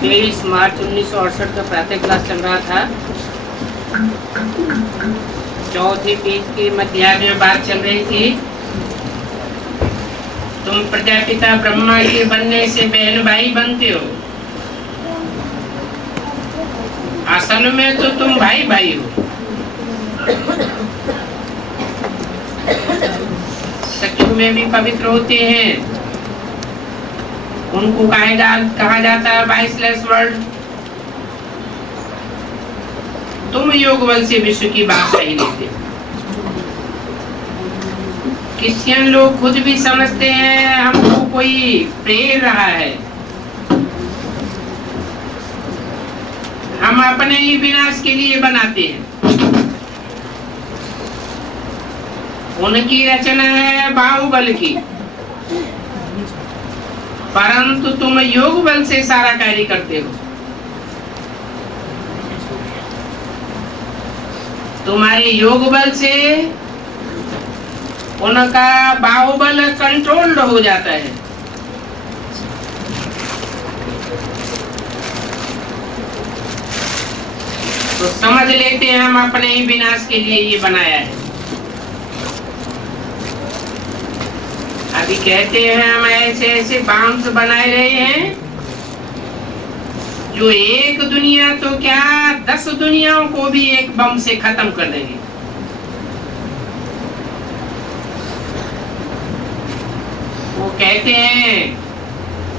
23 मार्च 1968 का प्रातः क्लास चल रहा था। चौथे पेज के मध्याह्न में बात चल रही थी। तुम प्रजापिता ब्रह्मा के बनने से बहन भाई बनते हो। असल में तो तुम भाई भाई हो। सचमुच में भी पवित्र होते हैं। उनको कहा जाता है वाइसलेस वर्ल्ड। तुम योग बल से विश्व की बात सही लेते। क्रिश्चियन लोग खुद भी समझते हैं हमको कोई प्रेर रहा है। हम अपने ही विनाश के लिए बनाते हैं। उनकी रचना है बाहुबल की, परंतु तुम योग बल से सारा कार्य करते हो। तुम्हारे योग बल से उनका बाहुबल कंट्रोल्ड हो जाता है। तो समझ लेते हैं हम अपने ही विनाश के लिए ये बनाया है। अभी कहते हैं हम ऐसे ऐसे बाम्स बनाए रहे हैं जो एक दुनिया तो क्या 10 दुनियाओं को भी एक बम से खत्म कर देंगे। वो कहते हैं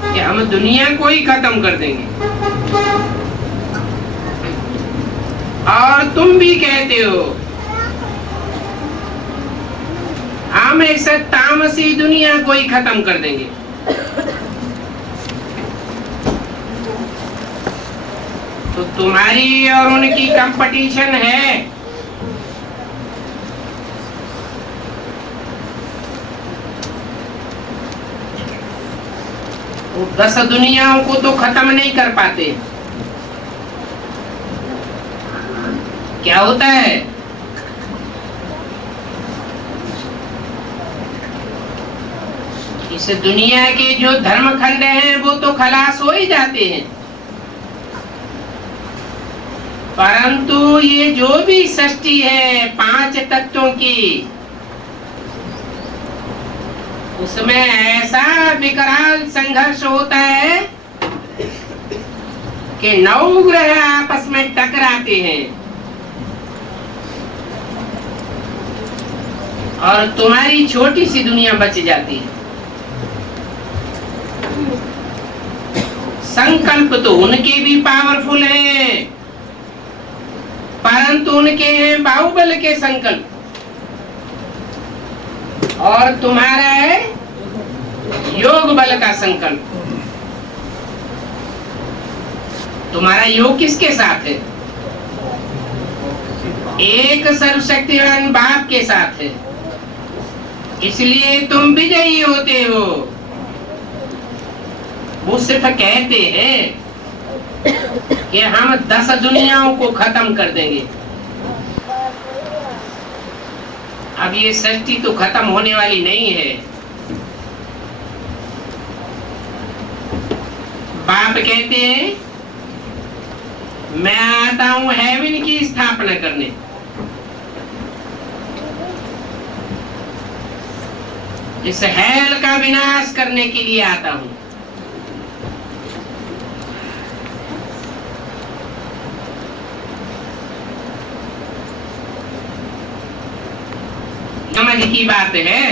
कि हम दुनिया को ही खत्म कर देंगे, और तुम भी कहते हो हम ऐसे तामसी दुनिया को ही खत्म कर देंगे। तो तुम्हारी और उनकी कंपटीशन है। वो 10 दुनियाओं को तो खत्म नहीं कर पाते। क्या होता है, इस दुनिया के जो धर्मखंड हैं वो तो खलास हो ही जाते हैं, परंतु ये जो भी सृष्टि है 5 तत्वों की, उसमें ऐसा विकराल संघर्ष होता है कि 9 ग्रह आपस में टकराते हैं और तुम्हारी छोटी सी दुनिया बच जाती है। संकल्प तो उनके भी पावरफुल हैं, परंतु उनके हैं बाहुबल के संकल्प, और तुम्हारा है योग बल का संकल्प। तुम्हारा योग किसके साथ है? एक सर्वशक्तिवान बाप के साथ है, इसलिए तुम विजयी होते हो। वो सिर्फ कहते हैं कि हम 10 दुनियाओं को खत्म कर देंगे। अब ये सृष्टि तो खत्म होने वाली नहीं है। बाप कहते हैं मैं आता हूं हेवन की स्थापना करने। इस हेल का विनाश करने के लिए आता हूं। समझ की बात है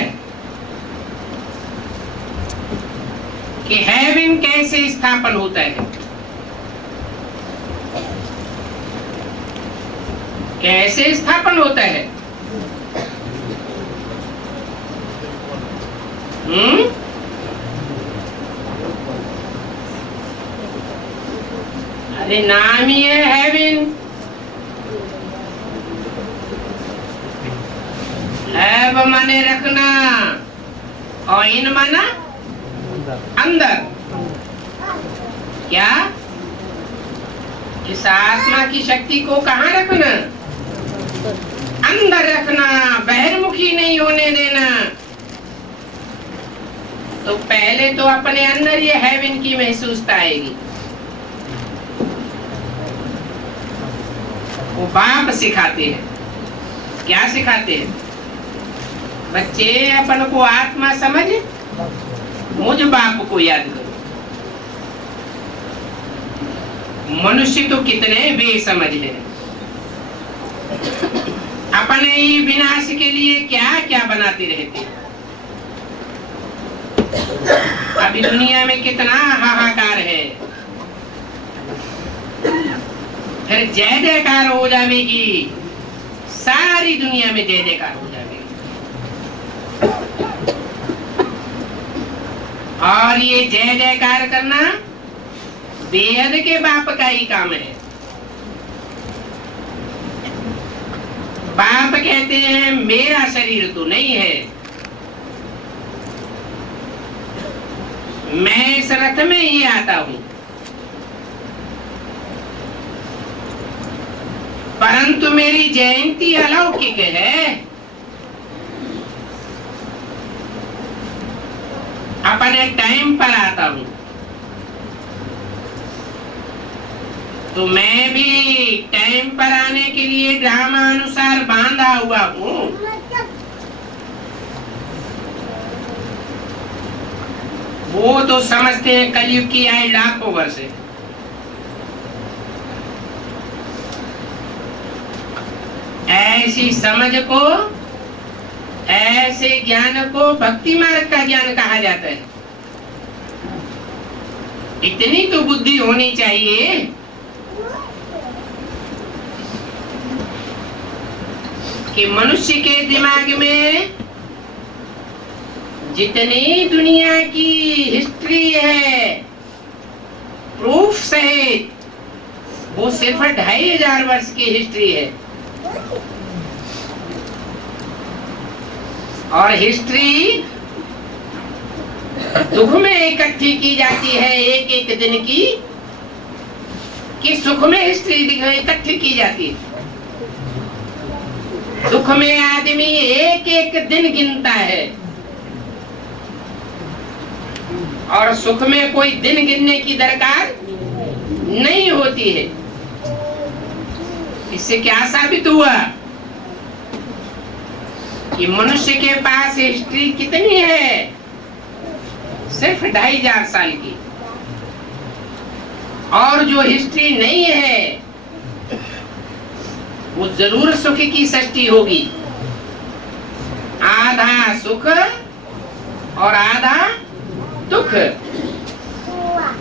कि हेवन कैसे स्थापन होता है, कैसे स्थापन होता है। अरे नाम ही है हेवन। हैव माने रखना और इन माना अंदर। क्या इस आत्मा की शक्ति को कहाँ रखना? अंदर रखना, बहिर्मुखी नहीं होने देना। तो पहले तो अपने अंदर ये हेवन की महसूसता आएगी। वो बाप सिखाते हैं। क्या सिखाते हैं? बच्चे अपन को आत्मा समझ, मुझ बाप को याद करो। मनुष्य तो कितने बेसमझ है। अपने ही विनाश के लिए क्या क्या बनाते रहते हैं। अभी दुनिया में कितना हाहाकार है, फिर जय जयकार हो जाएगी, सारी दुनिया में जय जयकार हो जाएगी। और ये जय जयकार करना बेहद के बाप का ही काम है। बाप कहते हैं मेरा शरीर तो नहीं है, मैं इस रथ में ही आता हूं, परंतु मेरी जयंती अलौकिक है। अपने टाइम पर आता हूं, तो मैं भी टाइम पर आने के लिए ड्रामा अनुसार बांधा हुआ हूं। वो तो समझते हैं कलयुग की आयु लाखों वर्ष है। ऐसी समझ को, ऐसे ज्ञान को भक्ति मार्ग का ज्ञान कहा जाता है। इतनी तो बुद्धि होनी चाहिए कि मनुष्य के दिमाग में जितनी दुनिया की हिस्ट्री है प्रूफ सहित, वो सिर्फ 2500 वर्ष की हिस्ट्री है। और हिस्ट्री दुख में इकट्ठी की जाती है, एक एक दिन की, कि सुख में हिस्ट्री इकट्ठी की जाती है। दुख में आदमी एक एक दिन गिनता है और सुख में कोई दिन गिनने की दरकार नहीं होती है। इससे क्या साबित हुआ कि मनुष्य के पास हिस्ट्री कितनी है? सिर्फ 2500 साल की। और जो हिस्ट्री नहीं है वो जरूर सुख की सृष्टि होगी। आधा सुख और आधा दुख।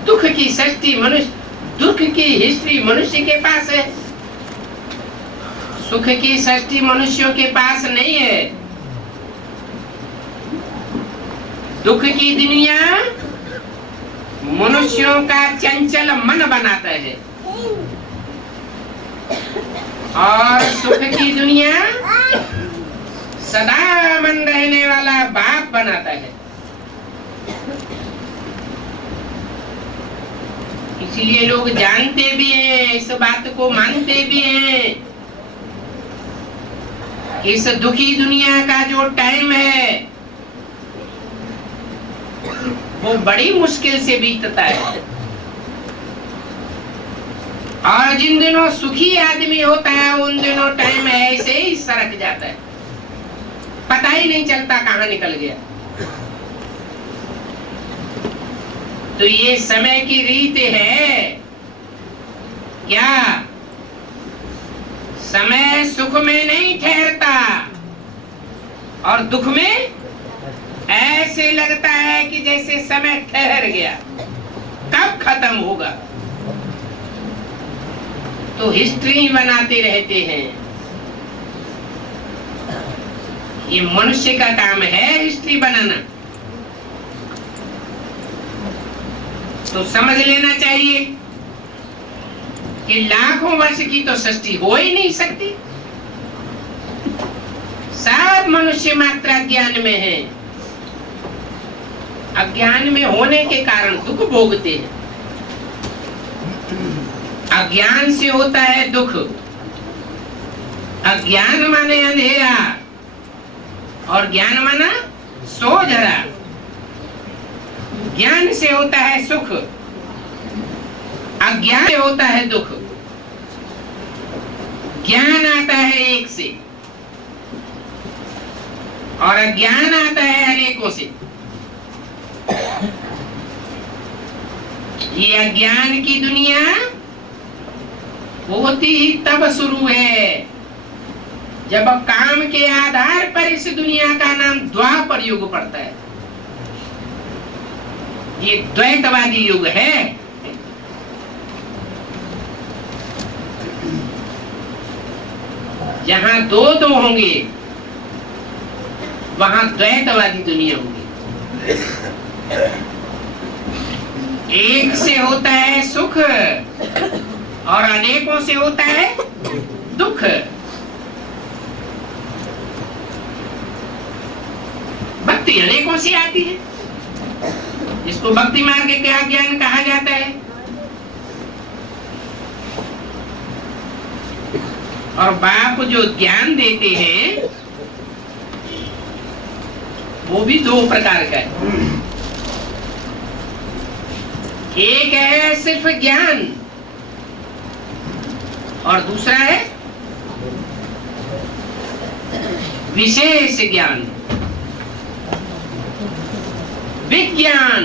दुख की सृष्टि मनुष्य, दुख की हिस्ट्री मनुष्य के पास है, सुख की सृष्टि मनुष्यों के पास नहीं है। दुख की दुनिया मनुष्यों का चंचल मन बनाता है और सुख की दुनिया सदा मन रहने वाला बाप बनाता है। इसलिए लोग जानते भी हैं, इस बात को मानते भी हैं, इस दुखी दुनिया का जो टाइम है वो बड़ी मुश्किल से बीतता है। और जिन दिनों सुखी आदमी होता है उन दिनों टाइम ऐसे ही सरक जाता है, पता ही नहीं चलता कहां निकल गया। तो ये समय की रीत है क्या? समय सुख में नहीं ठहरता और दुख में ऐसे लगता है कि जैसे समय ठहर गया, कब खत्म होगा। तो हिस्ट्री बनाते रहते हैं। ये मनुष्य का काम है हिस्ट्री बनाना। तो समझ लेना चाहिए कि लाखों वर्ष की तो सृष्टि हो ही नहीं सकती। सब मनुष्य मात्र अज्ञान में है। अज्ञान में होने के कारण दुख भोगते हैं। अज्ञान से होता है दुख। अज्ञान माने अंधेरा और ज्ञान माना सोझरा। ज्ञान से होता है सुख, अज्ञान से होता है दुख। ज्ञान आता है एक से और अज्ञान आता है अनेकों से। ये अज्ञान की दुनिया होती ही तब शुरू है जब काम के आधार पर इस दुनिया का नाम द्वापर युग पड़ता है। ये द्वैतवादी युग है। जहां दो होंगे वहां द्वैतवादी दुनिया होगी। एक से होता है सुख और अनेकों से होता है दुख। भक्ति अनेकों से आती है, इसको भक्ति मार्ग का ज्ञान कहा जाता है। और बाप जो ज्ञान देते हैं वो भी दो प्रकार का है। एक है सिर्फ ज्ञान और दूसरा है विशेष ज्ञान, विज्ञान।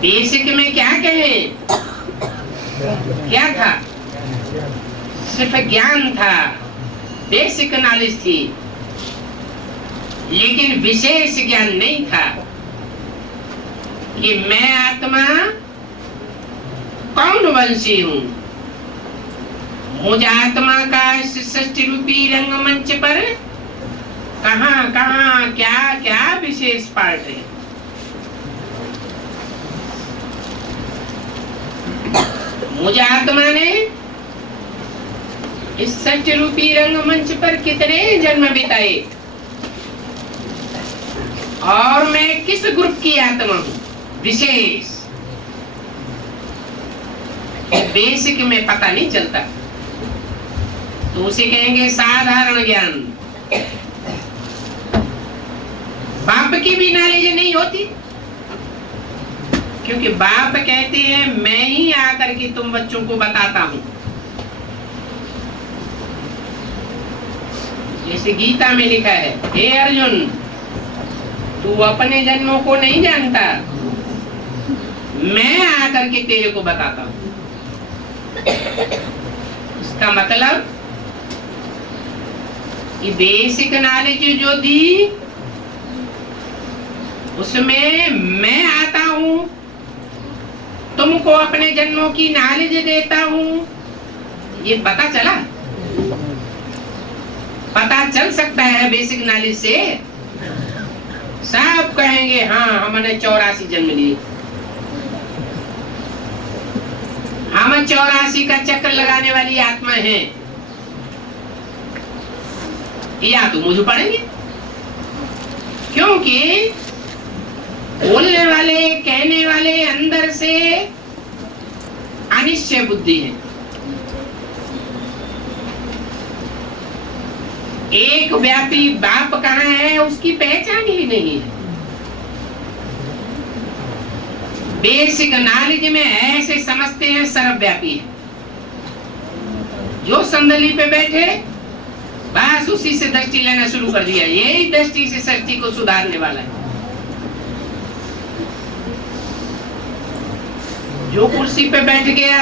बेसिक में क्या कहें, क्या था? सिर्फ ज्ञान था, बेसिक नॉलेज थी, लेकिन विशेष ज्ञान नहीं था कि मैं आत्मा कौन वंशी हूं। मुझे आत्मा का सृष्टि रूपी रंगमंच पर कहां कहां क्या क्या विशेष पार्ट है। मुझे आत्मा ने इस सत्य रूपी रंगमंच पर कितने जन्म बिताए और मैं किस ग्रुप की आत्मा हूं, विशेष। बेसिक में पता नहीं चलता तो उसे कहेंगे साधारण ज्ञान। बाप की भी नॉलेज नहीं होती, क्योंकि बाप कहते हैं मैं ही आकर के तुम बच्चों को बताता हूं। जैसे गीता में लिखा है, हे अर्जुन तू अपने जन्मों को नहीं जानता, मैं आकर के तेरे को बताता हूं। इसका मतलब कि बेसिक नॉलेज जो दी उसमें मैं आता हूं, तुमको अपने जन्मों की नॉलेज देता हूं। ये पता चला? पता चल सकता है बेसिक नॉलेज से। सब कहेंगे हाँ हमने 84 जन्म लिए, हम 84 का चक्कर लगाने वाली आत्मा है। या तो मुझे पढ़ेंगे, क्योंकि बोलने वाले कहने वाले अंदर से अनिश्चय बुद्धि है। एक व्यापी बाप कहाँ है उसकी पहचान ही नहीं है। बेसिक नॉलेज में ऐसे समझते हैं सर्वव्यापी है। जो संदली पे बैठे बस उसी से दृष्टि लेना शुरू कर दिया, यही दृष्टि से सृष्टि को सुधारने वाला है। जो कुर्सी पे बैठ गया,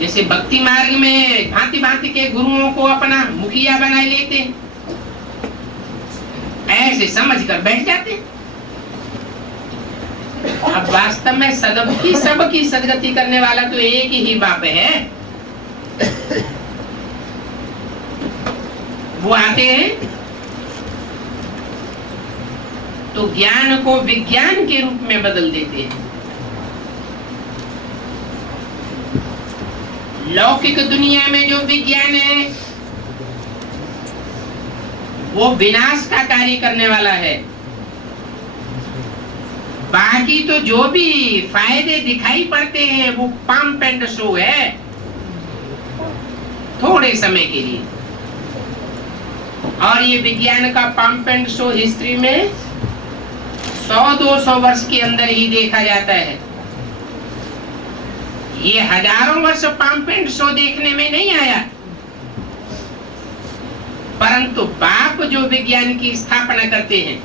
जैसे भक्ति मार्ग में भांति भांति के गुरुओं को अपना मुखिया बना लेते, ऐसे समझ कर बैठ जाते। अब वास्तव में सबकी सदगति करने वाला तो एक ही बाप है। वो आते हैं तो ज्ञान को विज्ञान के रूप में बदल देते हैं। लौकिक दुनिया में जो विज्ञान है वो विनाश का कार्य करने वाला है। बाकी तो जो भी फायदे दिखाई पड़ते हैं वो पंप एंड शो है, थोड़े समय के लिए। और ये विज्ञान का पंप एंड शो हिस्ट्री में 100-200 वर्ष के अंदर ही देखा जाता है। ये हजारों वर्ष पाम्पेंट शो देखने में नहीं आया, परंतु बाप जो विज्ञान की स्थापना करते हैं,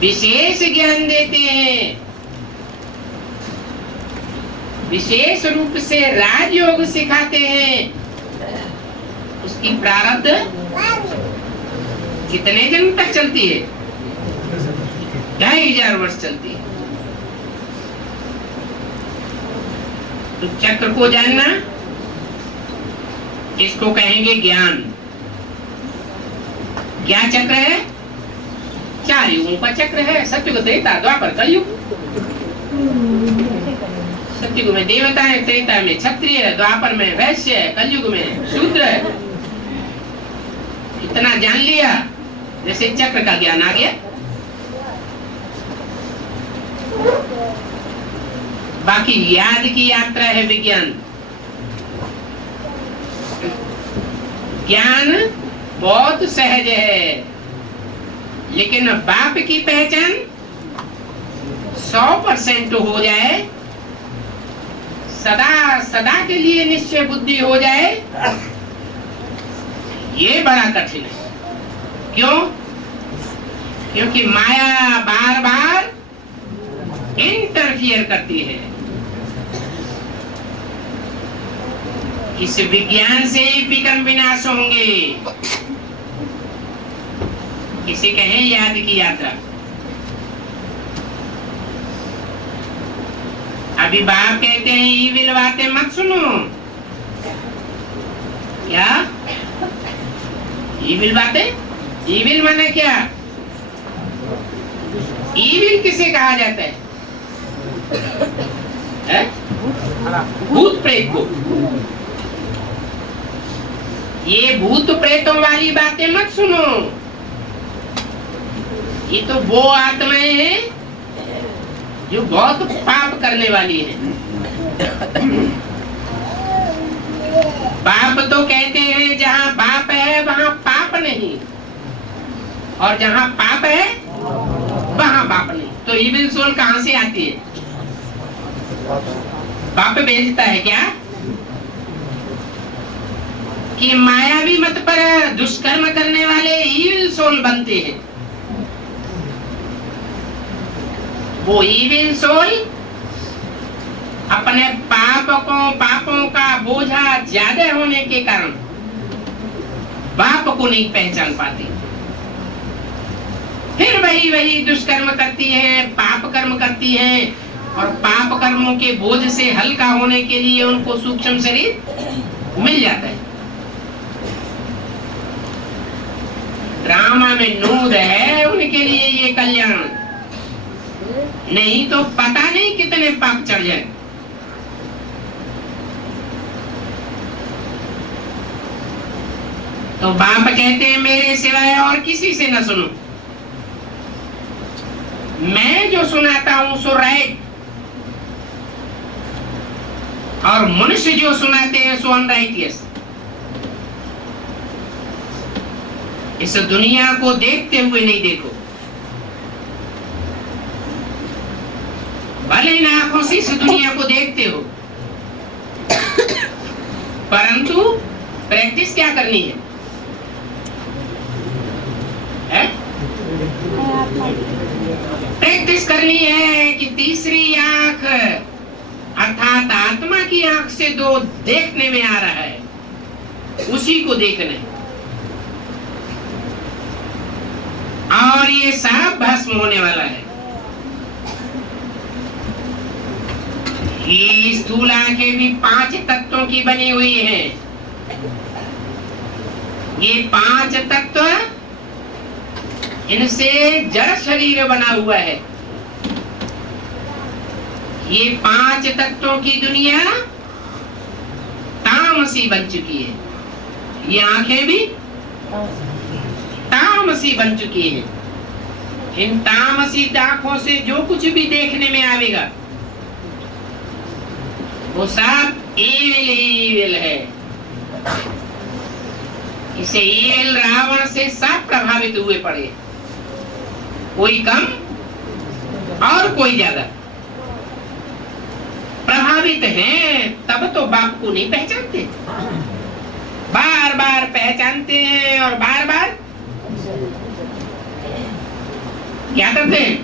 विशेष ज्ञान देते हैं, विशेष रूप से राजयोग सिखाते हैं, उसकी प्रारब्ध कितने जन्म तक चलती है? 2500 वर्ष चलती है। तो चक्र को जानना, इसको कहेंगे ज्ञान। क्या चक्र है? 4 युगों का चक्र है। सतयुग, त्रेता, द्वापर, कलयुग। सतयुग में देवता है, त्रेता में क्षत्रिय है, द्वापर में वैश्य है, कलयुग में शूद्र है। इतना जान लिया, जैसे चक्र का ज्ञान आ गया। बाकी याद की यात्रा है विज्ञान। ज्ञान बहुत सहज है, लेकिन बाप की पहचान 100% हो जाए, सदा सदा के लिए निश्चय बुद्धि हो जाए, ये बड़ा कठिन है। क्यों? क्योंकि माया बार बार इंटरफियर करती है। इस विज्ञान से ही विकर्म विनाश होंगे। इसे कहें याद की यात्रा। अभी बाप कहते हैं ईविल बातें मत सुनो। क्या ईविल बातें? ईविल माने क्या? ईविल किसे कहा जाता है? भूत प्रेत को। ये भूत प्रेतों वाली बातें मत सुनो। ये तो वो आत्माएं हैं जो बहुत पाप करने वाली हैं। बाप तो कहते हैं जहाँ बाप है वहाँ पाप नहीं, और जहाँ पाप है वहाँ बाप नहीं। तो इविल सोल कहाँ से आती है? बाप भेजता है क्या? कि मायावी मत पर दुष्कर्म करने वाले इविल सोल बनते हैं। वो इविल सोल अपने पापों का बोझा ज्यादा होने के कारण बाप को नहीं पहचान पाती, फिर वही दुष्कर्म करती है, पाप कर्म करती है, और पाप कर्मों के बोझ से हल्का होने के लिए उनको सूक्ष्म शरीर मिल जाता है। ड्रामा में नूद है उनके लिए ये कल्याण, नहीं तो पता नहीं कितने पाप चढ़ जाए। तो बाप कहते हैं मेरे सिवाय और किसी से न सुनो, मैं जो सुनाता हूं सो राइट, और मनुष्य जो सुनाते हैं सो अनराइटियस। इस दुनिया को देखते हुए नहीं देखो, भले इन आंखों से इस दुनिया को देखते हो, परंतु प्रैक्टिस क्या करनी है? प्रैक्टिस करनी है कि तीसरी आंख अर्थात आत्मा की आंख से जो देखने में आ रहा है उसी को देखना है, और ये सब भस्म होने वाला है। ये स्थूल आंखें भी 5 तत्वों की बनी हुई हैं। ये 5 तत्व, इनसे जड़ शरीर बना हुआ है। ये 5 तत्वों की दुनिया तामसी बन चुकी है। ये आंखें भी तामसी बन चुकी है। इन तामसी आंखों से जो कुछ भी देखने में आवेगा वो सब ईविल है। इसे ईविल रावण से सब प्रभावित हुए पड़े, कोई कम और कोई ज्यादा प्रभावित हैं तब तो बाप को नहीं पहचानते, बार बार पहचानते हैं और बार बार क्या करते हैं?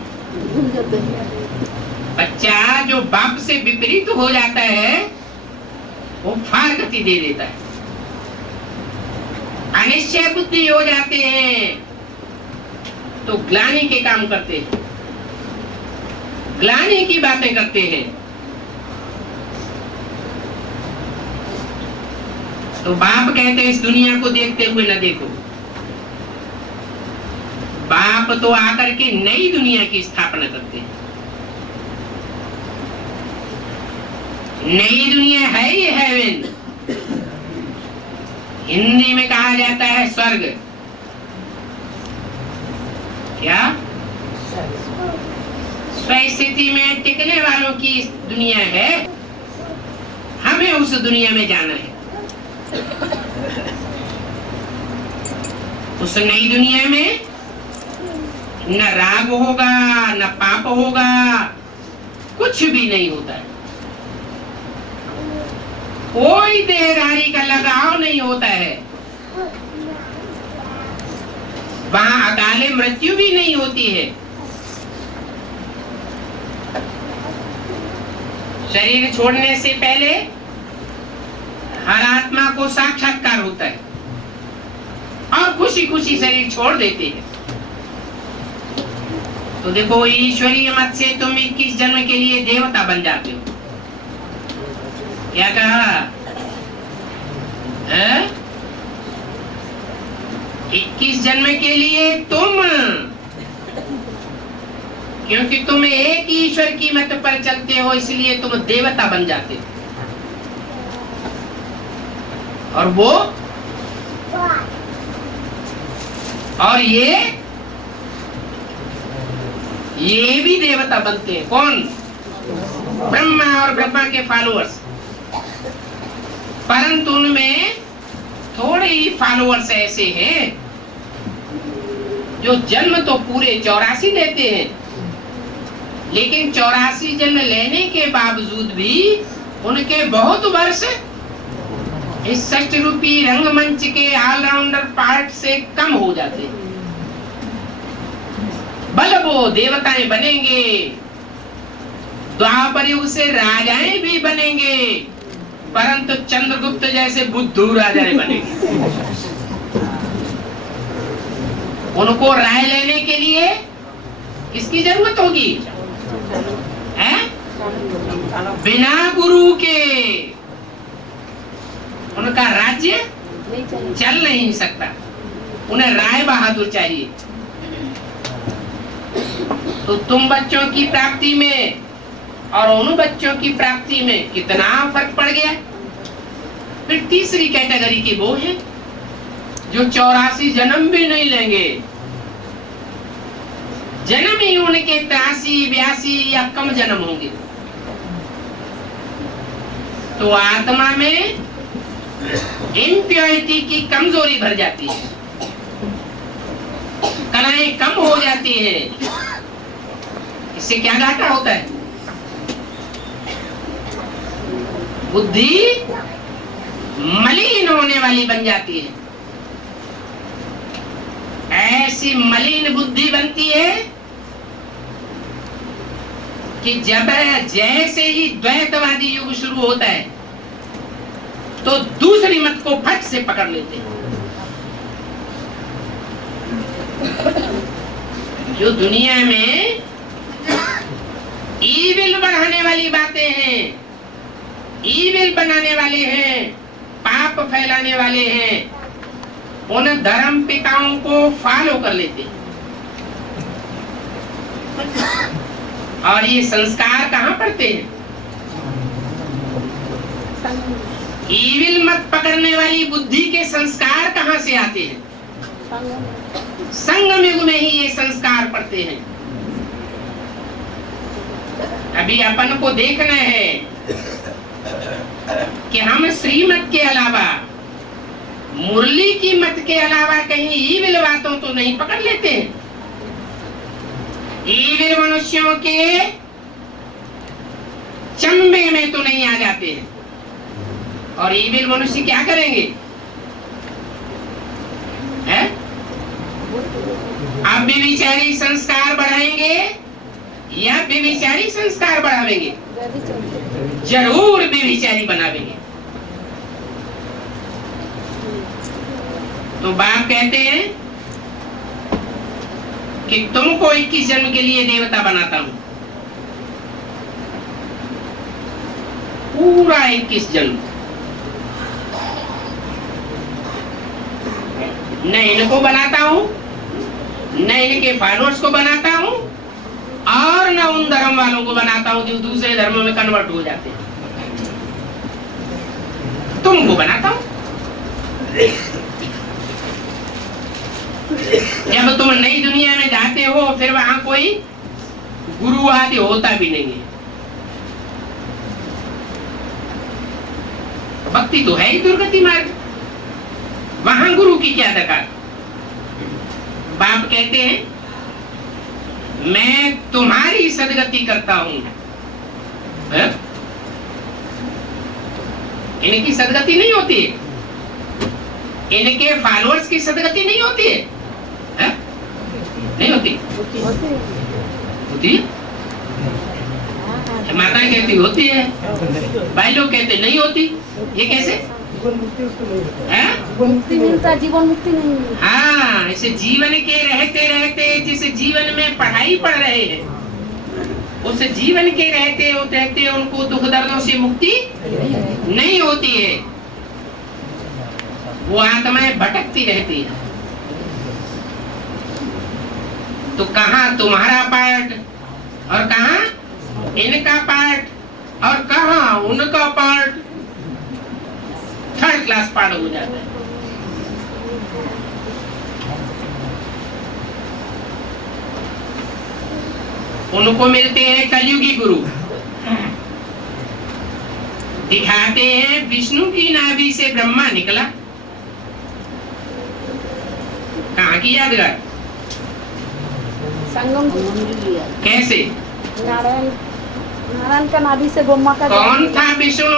बच्चा जो बाप से विपरीत हो जाता है वो फार गति दे देता है, अनिश्चय बुद्धि हो जाते हैं तो ग्लानि के काम करते हैं, ग्लानि की बातें करते हैं। तो बाप कहते हैं इस दुनिया को देखते हुए न देखो। बाप तो आकर के नई दुनिया की स्थापना करते हैं। नई दुनिया है ही हेवन, हिंदी में कहा जाता है स्वर्ग। क्या? स्वस्थिति में टिकने वालों की दुनिया है, हमें उस दुनिया में जाना है। उस नई दुनिया में न राग होगा न पाप होगा, कुछ भी नहीं होता है, कोई देहधारी का लगाव नहीं होता है, वहां अकाले मृत्यु भी नहीं होती है। शरीर छोड़ने से पहले हर आत्मा को साक्षात्कार होता है और खुशी खुशी शरीर छोड़ देते हैं। तो देखो ईश्वरीय मत से तुम 21 जन्म के लिए देवता बन जाते हो। क्या कहा? 21 जन्म के लिए तुम, क्योंकि तुम एक ईश्वर की मत पर चलते हो इसलिए तुम देवता बन जाते हो। और वो और ये भी देवता बनते हैं। कौन? ब्रह्मा और ब्रह्मा के फॉलोअर्स। परंतु उनमें थोड़े ही फॉलोअर्स ऐसे हैं जो जन्म तो पूरे 84 लेते हैं, लेकिन 84 जन्म लेने के बावजूद भी उनके बहुत वर्ष इस सष्ट रूपी रंगमंच के ऑलराउंडर पार्ट से कम हो जाते हैं। बल वो देवताएं बनेंगे, द्वापर युग से राजाएं भी बनेंगे, परंतु चंद्रगुप्त जैसे बुद्धू राजाएं बनेंगे। उनको राय लेने के लिए किसकी जरूरत होगी? है? बिना गुरु के उनका राज्य चल नहीं सकता। उन्हें राय बहादुर चाहिए। तो तुम बच्चों की प्राप्ति में और उन बच्चों की प्राप्ति में कितना फर्क पड़ गया। फिर तीसरी कैटेगरी की वो है जो 84 जन्म भी नहीं लेंगे, जन्म ही उनके 83, 82 या कम जन्म होंगे। तो आत्मा में इम्प्योरिटी की कमजोरी भर जाती है, कलाएं कम हो जाती है। इससे क्या घाटा होता है? बुद्धि मलिन होने वाली बन जाती है। ऐसी मलिन बुद्धि बनती है कि जब जैसे ही द्वैतवादी युग शुरू होता है तो दूसरी मत को फट से पकड़ लेते हैं। जो दुनिया में ईविल बढ़ाने वाली बातें हैं, ईविल बनाने वाले हैं, पाप फैलाने वाले हैं, उन धर्म पिताओं को फॉलो कर लेते हैं। और ये संस्कार कहाँ पड़ते हैं? ईविल मत पकड़ने वाली बुद्धि के संस्कार कहाँ से आते हैं? संगम युग में ही ये संस्कार पड़ते हैं। अभी अपन को देखना है कि हम श्रीमत के अलावा, मुरली की मत के अलावा कहीं ईविल बातों तो नहीं पकड़ लेते हैं। ईविल मनुष्यों के चंबे में में तो नहीं आ जाते हैं। और ईविल मनुष्य क्या करेंगे? है? आप व्यभिचारी संस्कार बढ़ाएंगे या व्यभिचारी संस्कार बढ़ावेंगे? जरूर व्यभिचारी बनावेंगे। तो बाप कहते हैं कि तुमको 21 जन्म के लिए देवता बनाता हूं, पूरा 21 जन्म। न इनको बनाता हूं, न इनके फॉलोअर्स को बनाता हूं, और न उन धर्म वालों को बनाता हूं जो दूसरे धर्मों में कन्वर्ट हो जाते हैं। तुमको बनाता हूं। जब तुम नई दुनिया में जाते हो फिर वहां कोई गुरु आदि होता भी नहीं है। भक्ति तो है ही दुर्गति मार्ग, वहां गुरु की क्या दरकार। बाप कहते हैं मैं तुम्हारी सदगति करता हूं। इनकी सदगति नहीं होती है, इनके फॉलोअर्स की सदगति नहीं होती है, है? नहीं होती, होती है। माता कहती होती है, भाई लोग कहते नहीं होती। ये कैसे? मुक्ति मिलता, जीवन मुक्ति नहीं मिलती। हाँ, इसे जीवन के रहते रहते जिस जीवन में पढ़ाई पढ़ रहे हैं, उस जीवन के रहते उनको दुख दर्दों से मुक्ति नहीं होती है। वो आत्माएं भटकती रहती है। तो कहाँ तुम्हारा पार्ट और कहाँ इनका पार्ट और कहाँ उनका पार्ट, थर्ड क्लास पार्ट हो जाता है। उनको मिलते हैं कलयुगी गुरु, दिखाते हैं विष्णु की नाभि से ब्रह्मा निकला। कहाँ की यादगार? संगम कैसे? नारायण का नाभि से ब्रह्मा का। कौन था विष्णु?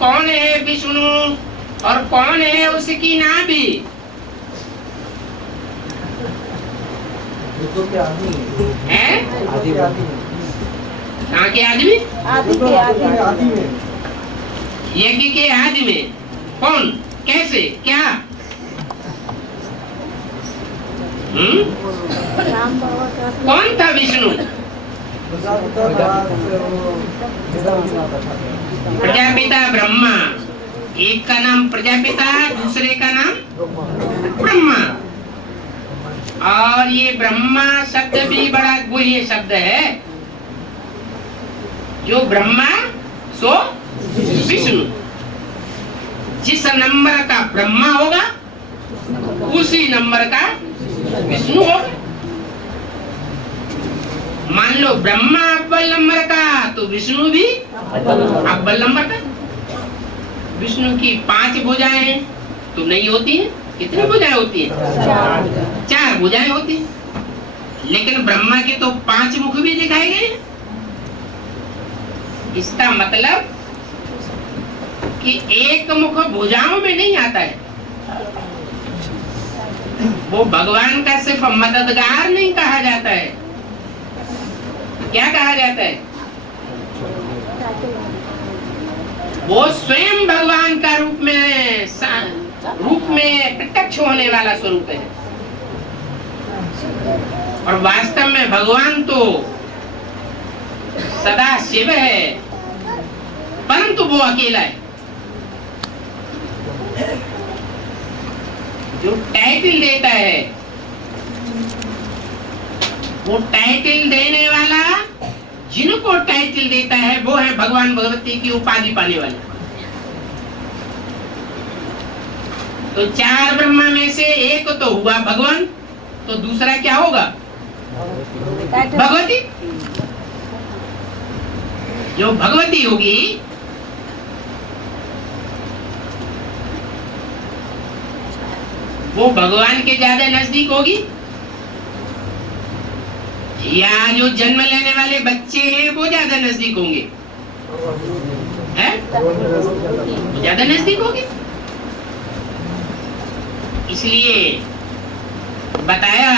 कौन है विष्णु और कौन है उसकी नाभि? है? कहाँ के आदमी? आदि के आदि में। यज्ञ के आदि में। कौन? कैसे? क्या? राम बाबा का। कौन था विष्णु? प्रजापिता ब्रह्मा। एक का नाम प्रजापिता, दूसरे का नाम ब्रह्मा। और ये ब्रह्मा शब्द भी बड़ा गुह्य शब्द है। जो ब्रह्मा सो विष्णु। जिस नंबर का ब्रह्मा होगा उसी नंबर का विष्णु होगा। मान लो ब्रह्मा अव्वल नंबर का तो विष्णु भी अव्वल नंबर का। विष्णु की 5 भुजाएं हैं तो नहीं होती है। कितनी भुजाएं होती है? 4 भुजाएं होती है। लेकिन ब्रह्मा के तो 5 मुख भी दिखाए गए। इसका मतलब कि एक मुख भुजाओं में नहीं आता है। वो भगवान का सिर्फ मददगार नहीं कहा जाता है। क्या कहा जाता है? वो स्वयं भगवान का रूप में प्रत्यक्ष होने वाला स्वरूप है। और वास्तव में भगवान तो सदा शिव है, परंतु वो अकेला है। जो टाइटल देता है, वो टाइटल देने वाला, जिनको टाइटल देता है वो है भगवान भगवती की उपाधि पाने वाले। तो 4 ब्रह्मा में से एक तो हुआ भगवान, तो दूसरा क्या होगा? भगवती। जो भगवती होगी वो भगवान के ज्यादा नजदीक होगी, या जो जन्म लेने वाले बच्चे हैं वो ज्यादा नजदीक होंगे? है, ज्यादा नजदीक होगी। इसलिए बताया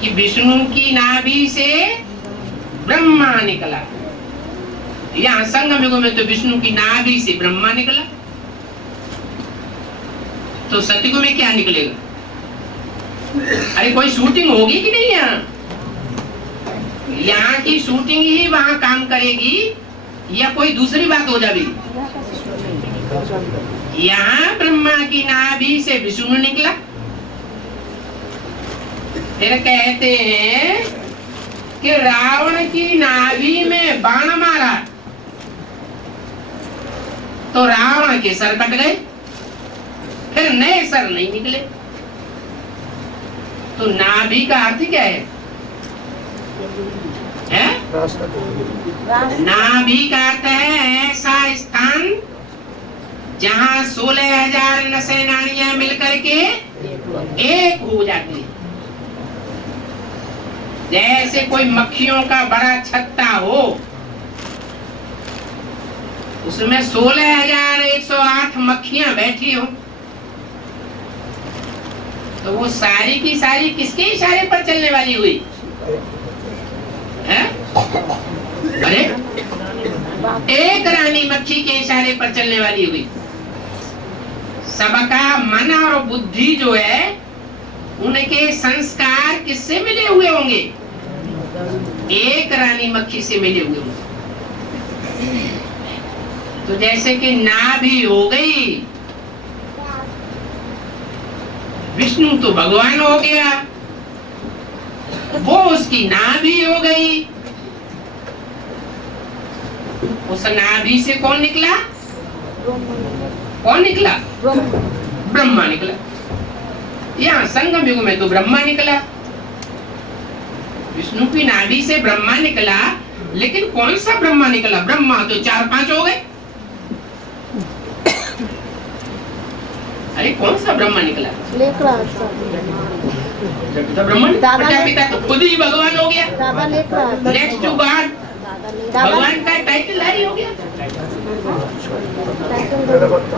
कि विष्णु की नाभि से ब्रह्मा निकला। यहाँ संगम युग में तो विष्णु की नाभि से ब्रह्मा निकला, तो सतयुग में क्या निकलेगा? अरे कोई शूटिंग होगी कि नहीं? यहाँ की शूटिंग ही वहां काम करेगी या कोई दूसरी बात हो जाएगी? यहाँ ब्रह्मा की नाभि से विष्णु निकला। फिर कहते हैं कि रावण की नाभि में बाण मारा तो रावण के सर कट गए, फिर नए सर नहीं निकले। तो नाभि का अर्थ क्या है? नाभि का अर्थ है ऐसा स्थान जहां 16,000 नसेनानियां मिलकर के एक हो जाती है। जैसे कोई मक्खियों का बड़ा छत्ता हो, उसमें 16,108 मक्खियां बैठी हो, तो वो सारी की सारी किसके इशारे पर चलने वाली हुई है? अरे एक रानी मक्खी के इशारे पर चलने वाली हुई। सबका मन और बुद्धि जो है उनके संस्कार किससे मिले हुए होंगे? एक रानी मक्खी से मिले हुए होंगे। तो जैसे कि नाभि हो गई, विष्णु तो भगवान हो गया, वो उसकी नाभि हो गई। उस नाभि से कौन निकला? कौन निकला? ब्रह्मा निकला। यहाँ संगम युग में तो ब्रह्मा निकला, विष्णु की नाभि से ब्रह्मा निकला। लेकिन कौन सा ब्रह्मा निकला? ब्रह्मा तो 4-5 हो गए। अरे कौन सा ब्रह्मा निकला? तो ब्रह्मा प्रजापिता तो खुद ही भगवान हो गया। नेक्स्ट टू गॉड, भगवान का टाइटल धारी हो गया।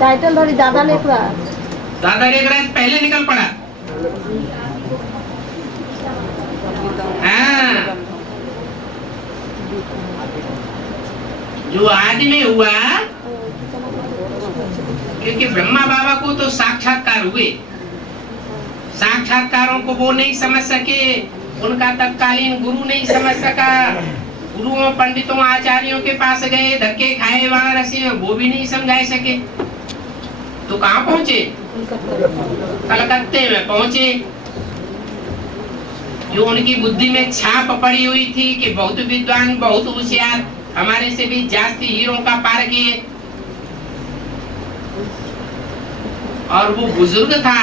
टाइटल धारी दादा लेख रहा। दादा लेख रहा पहले निकल पड़ा। हाँ, जो आदमी हुआ, क्योंकि ब्रह्मा बाबा को तो साक्षात्कार हुए, साक्षात्कारों को वो नहीं समझ सके, उनका तत्कालीन गुरु नहीं समझ सका। गुरुओं, पंडितों, आचार्यों के पास गए, धक्के खाए वाराणसी, वो भी नहीं समझा सके। तो कहाँ पहुंचे? कलकत्ते में पहुंचे। जो उनकी बुद्धि में छाप पड़ी हुई थी कि बहुत विद्वान, बहुत होशियार, हमारे से भी जास्ती हीरों का पार किए। और वो बुजुर्ग था,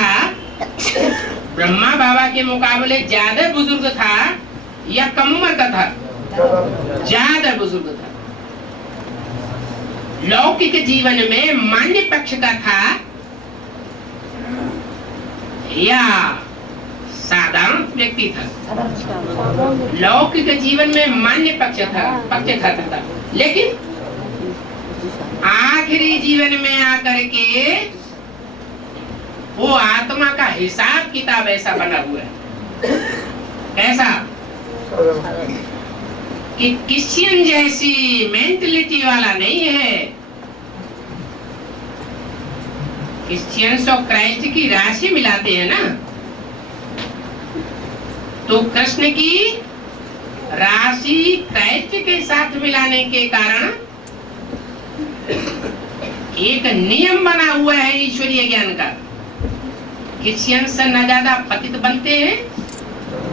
ब्रह्मा बाबा के मुकाबले ज्यादा बुजुर्ग था या कम उम्र का था? ज्यादा बुजुर्ग था। लौकिक जीवन में मान्य पक्ष का था या साधारण व्यक्ति था? लौकिक जीवन में मान्य पक्ष था, लेकिन आखिरी जीवन में आकर के वो आत्मा का हिसाब किताब ऐसा बना हुआ है। कैसा? कि क्रिश्चियन जैसी मेंटलिटी वाला नहीं है। क्रिश्चियंस और क्राइस्ट की राशि मिलाते हैं ना, तो कृष्ण की राशि क्राइस्ट के साथ मिलाने के कारण एक नियम बना हुआ है ईश्वरीय ज्ञान का। क्रिश्चियंस न ज्यादा पतित बनते हैं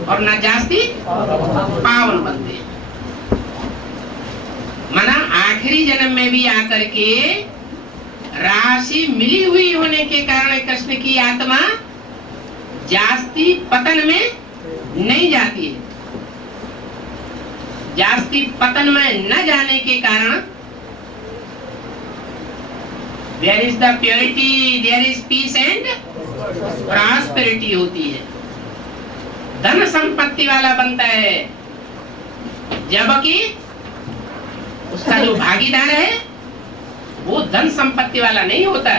और न जास्ती पावन बनते हैं। माना आखिरी जन्म में भी आकर के राशि मिली हुई होने के कारण कृष्ण की आत्मा जास्ती पतन में नहीं जाती है। जास्ती पतन में न जाने के कारण there is the purity, there is peace and prosperity होती है। धन संपत्ति वाला बनता है, जबकि उसका जो भागीदार है वो धन संपत्ति वाला नहीं होता।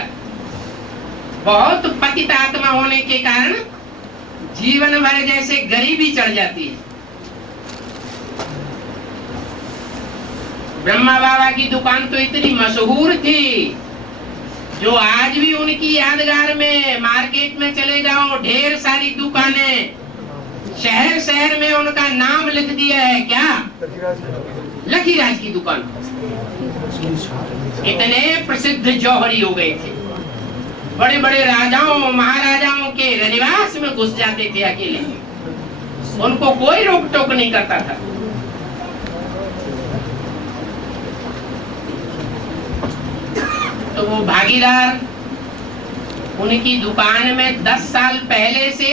बहुत पतित आत्मा होने के कारण जीवन भर जैसे गरीबी चढ़ जाती है। ब्रह्मा बाबा की दुकान तो इतनी मशहूर थी जो आज भी उनकी यादगार में मार्केट में चले जाओ ढेर सारी दुकानें, शहर शहर में उनका नाम लिख दिया है। क्या? लखीराज की दुकान। इतने प्रसिद्ध जौहरी हो गए थे, बड़े बड़े राजाओं महाराजाओं के रनिवास में घुस जाते थे अकेले, उनको कोई रोक टोक नहीं करता था। तो वो भागीदार उनकी दुकान में 10 साल पहले से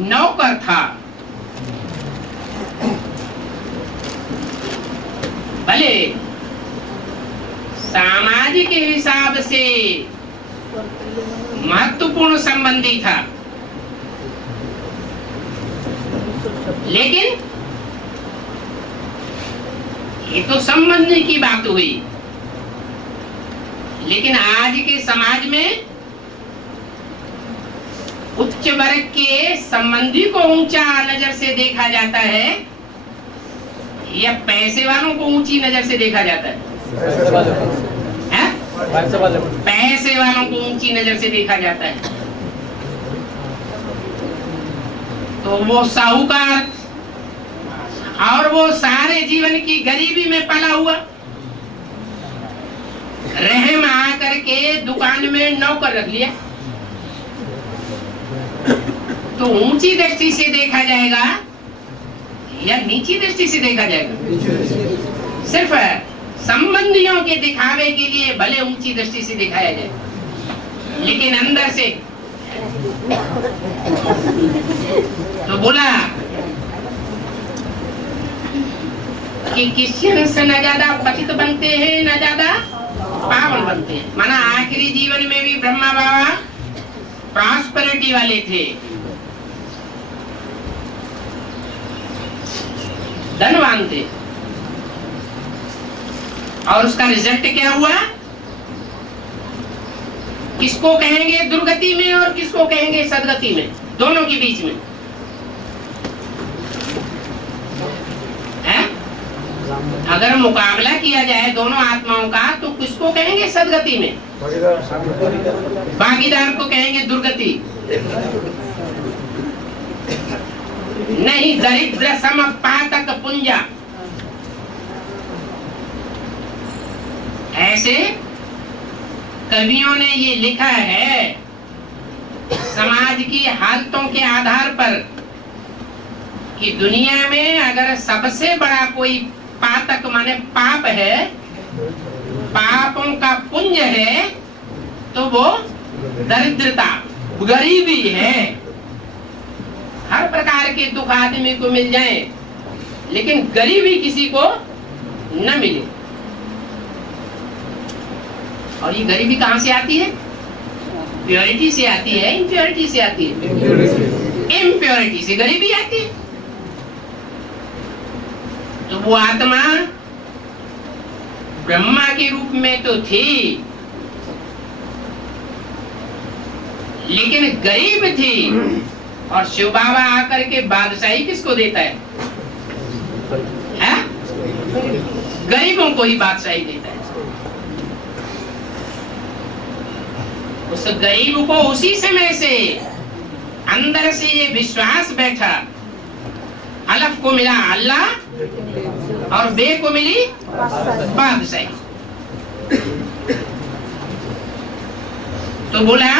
नौकर था। भले सामाजिक हिसाब से महत्वपूर्ण संबंधी था, लेकिन ये तो संबंध की बात हुई। लेकिन आज के समाज में उच्च वर्ग के संबंधी को ऊंचा नजर से देखा जाता है या पैसे वालों को ऊंची नजर से देखा जाता है? पैसे वालों को ऊंची नजर से देखा जाता है। तो वो साहूकार और वो सारे जीवन की गरीबी में पला हुआ, रहम आकर के दुकान में नौकर रख लिया, तो ऊंची दृष्टि से देखा जाएगा या नीची दृष्टि से देखा जाएगा? सिर्फ संबंधियों के दिखावे के लिए भले ऊंची दृष्टि से दिखाया जाए, लेकिन अंदर से तो बोला कि क्रिश्चियन से न ज्यादा पतित बनते हैं न ज्यादा पावन बनते हैं। माना आखिरी जीवन में भी ब्रह्मा बाबा प्रॉस्पेरिटी वाले थे, धनवान थे, और उसका रिजल्ट क्या हुआ? किसको कहेंगे दुर्गति में और किसको कहेंगे सदगति में? दोनों के बीच में है? अगर मुकाबला किया जाए दोनों आत्माओं का तो किसको कहेंगे सदगति में? भागीदार को कहेंगे दुर्गति। नहीं, दरिद्र सम पातक पुंजा। ऐसे कवियों ने ये लिखा है समाज की हालतों के आधार पर कि दुनिया में अगर सबसे बड़ा कोई पातक माने पाप है, पापों का पुंज है, तो वो दरिद्रता गरीबी है। हर प्रकार के दुख आदमी को मिल जाए लेकिन गरीबी किसी को न मिले। और ये गरीबी कहाँ से आती है? प्योरिटी से आती है, इम्प्योरिटी से आती है? इम्प्योरिटी से गरीबी आती है। तो वो आत्मा ब्रह्मा के रूप में तो थी लेकिन गरीब थी, और शिव बाबा आकर के बादशाही किसको देता है? गरीबों को ही बादशाही देता है। उस गरीब को उसी समय से अंदर से ये विश्वास बैठा, अलफ को मिला अल्लाह और बे को मिली बादशाही। तो बोला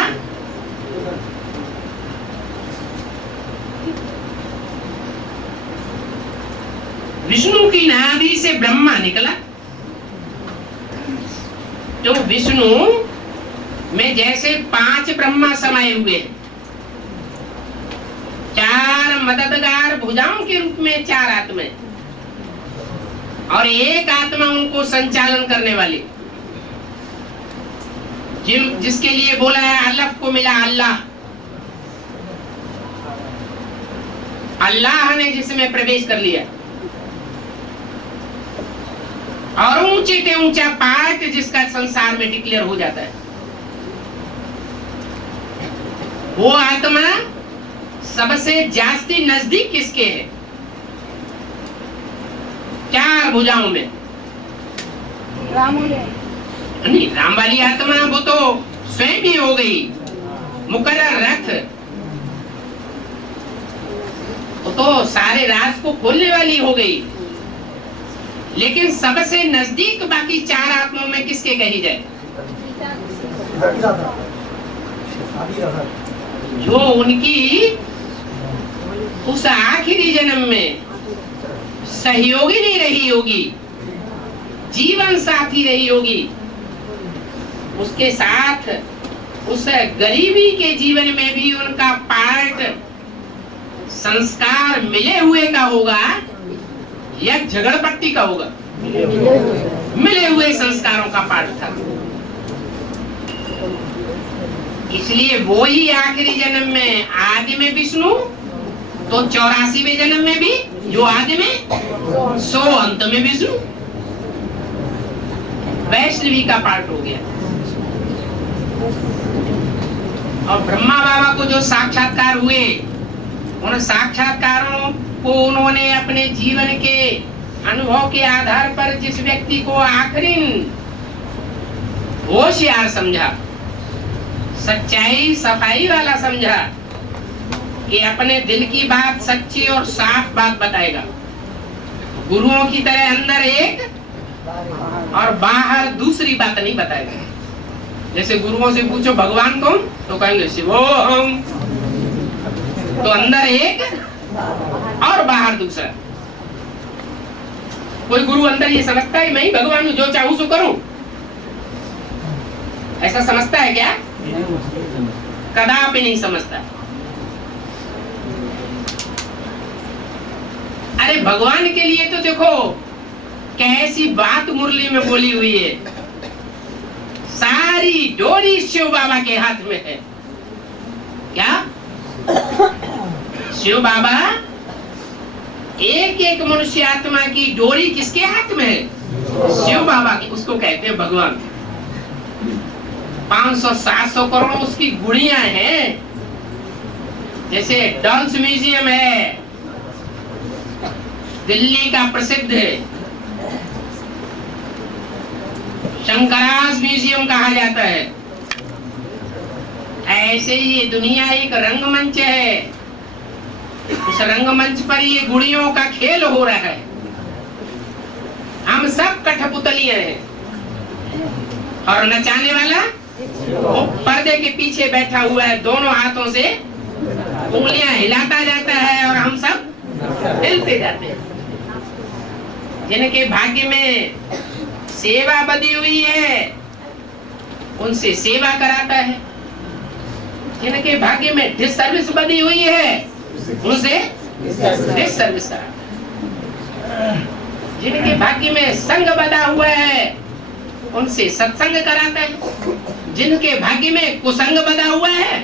विष्णु की नाभि से ब्रह्मा निकला। तो विष्णु में जैसे 5 ब्रह्मा समाये हुए, 4 मददगार भुजाओं के रूप में 4 आत्मा और एक आत्मा उनको संचालन करने वाली, जिसके लिए बोला है अलफ को मिला अल्लाह। अल्लाह ने जिसमें प्रवेश कर लिया और ऊंचे से ऊंचा पार्ट जिसका संसार में डिक्लेयर हो जाता है, वो आत्मा सबसे जास्ती नजदीक किसके है? चार भुजाओं में। राम हो गया। नहीं, राम वाली आत्मा वो तो स्वयं ही हो गई मुकर्रर रथ, वो तो सारे राज को खोलने वाली हो गई। लेकिन सबसे नजदीक बाकी चार आत्माओं में किसके कही जाए? जो उनकी उस आखिरी जन्म में सहयोगी नहीं रही होगी, जीवन साथी रही होगी, उसके साथ उस गरीबी के जीवन में भी उनका पार्ट संस्कार मिले हुए का होगा या झगड़पट्टी का होगा? मिले हुए संस्कारों का पार्ट था। इसलिए वो ही आखिरी जन्म में आदि में विष्णु, तो 84वें जन्म में भी जो आदि में, सो अंत में विष्णु, वैष्णवी का पार्ट हो गया। और ब्रह्मा बाबा को जो साक्षात्कार हुए, उन साक्षात्कारों को उन्होंने अपने जीवन के अनुभव के आधार पर जिस व्यक्ति को आखिरी होशियार समझा, सच्चाई सफाई वाला समझा कि अपने दिल की बात सच्ची और साफ बात बताएगा, गुरुओं की तरह अंदर एक और बाहर दूसरी बात नहीं बताएगा। जैसे गुरुओं से पूछो भगवान कौन, तो कहेंगे शिवोहम, तो अंदर एक और बाहर दूसरा। कोई गुरु अंदर ये समझता है मैं ही भगवान हूं, जो चाहूं सो करूं, ऐसा समझता है क्या? कदापि नहीं समझता। अरे भगवान के लिए तो देखो कैसी बात मुरली में बोली हुई है, सारी डोरी शिव बाबा के हाथ में है। क्या शिव बाबा एक एक मनुष्य आत्मा की डोरी किसके हाथ में है? शिव बाबा की। उसको कहते हैं भगवान। 500-700 करोड़ उसकी गुड़ियां हैं। जैसे डांस म्यूजियम है दिल्ली का प्रसिद्ध है, शंकराज म्यूजियम कहा जाता है, ऐसे ही ये दुनिया एक रंगमंच है। उस रंगमंच पर ये गुड़ियों का खेल हो रहा है। हम सब कठपुतलियां हैं और नचाने वाला वो पर्दे के पीछे बैठा हुआ है, दोनों हाथों से उंगलियां हिलाता जाता है और हम सब हिलते जाते हैं। जिनके भाग्य में सेवा बधी हुई है उनसे सेवा कराता है, जिनके भाग्य में डिसर्विस बधी हुई है उनसे डिसर्विस कराता है, जिनके भाग्य में संग बधा हुआ है उनसे सत्संग कराता है, जिनके भाग्य में कुसंग बधा हुआ है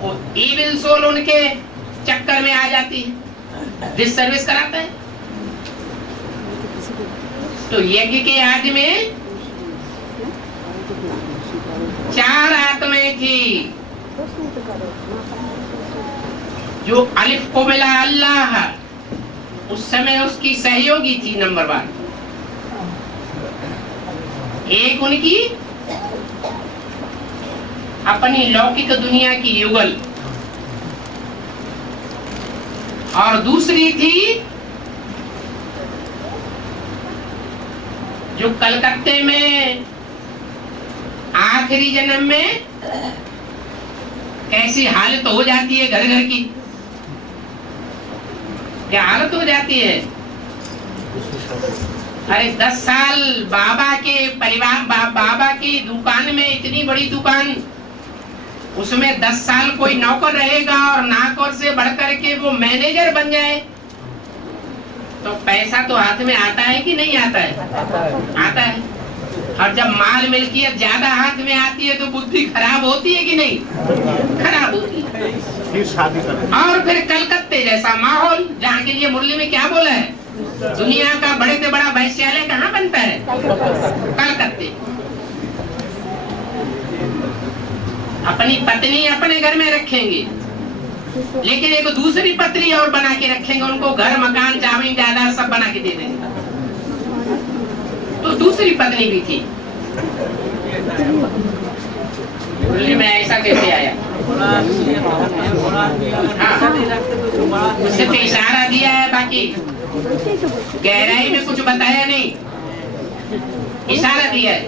वो इविल सोल उनके चक्कर में आ जाती है, डिसर्विस कराता है। तो यज्ञ के आदि में 4 आत्माएं थी। जो अलिफ को मिला अल्लाह, उस समय उसकी सहयोगी थी नंबर 1। एक उनकी अपनी लौकिक दुनिया की युगल, और दूसरी थी जो कलकत्ते में आखिरी जन्म में कैसी हालत हो जाती है, घर घर की क्या हालत हो जाती है। अरे 10 साल बाबा के परिवार बाबा की दुकान में, इतनी बड़ी दुकान, उसमें 10 साल कोई नौकर रहेगा और नौकर से बढ़कर के वो मैनेजर बन जाए तो पैसा तो हाथ में आता है कि नहीं आता है? आता है। और जब माल मिल्कियत ज्यादा हाथ में आती है तो बुद्धि खराब होती है कि नहीं? खराब होती है। और फिर कलकत्ते जैसा माहौल, जहाँ के लिए मुरली में क्या बोला है? दुनिया का बड़े से बड़ा वैश्यालय कहाँ बनता है? कलकत्ते। अपनी पत्नी अपने घर में रखेंगे, लेकिन एक दूसरी पत्नी और बना के रखेंगे, उनको घर मकान जमीन जायदाद सब बना के दे देंगे। तो दूसरी पत्नी भी थी। बोले मैं ऐसा कैसे आया? हाँ, सिर्फ इशारा दिया है, बाकी गहराई में कुछ बताया नहीं, इशारा दिया है।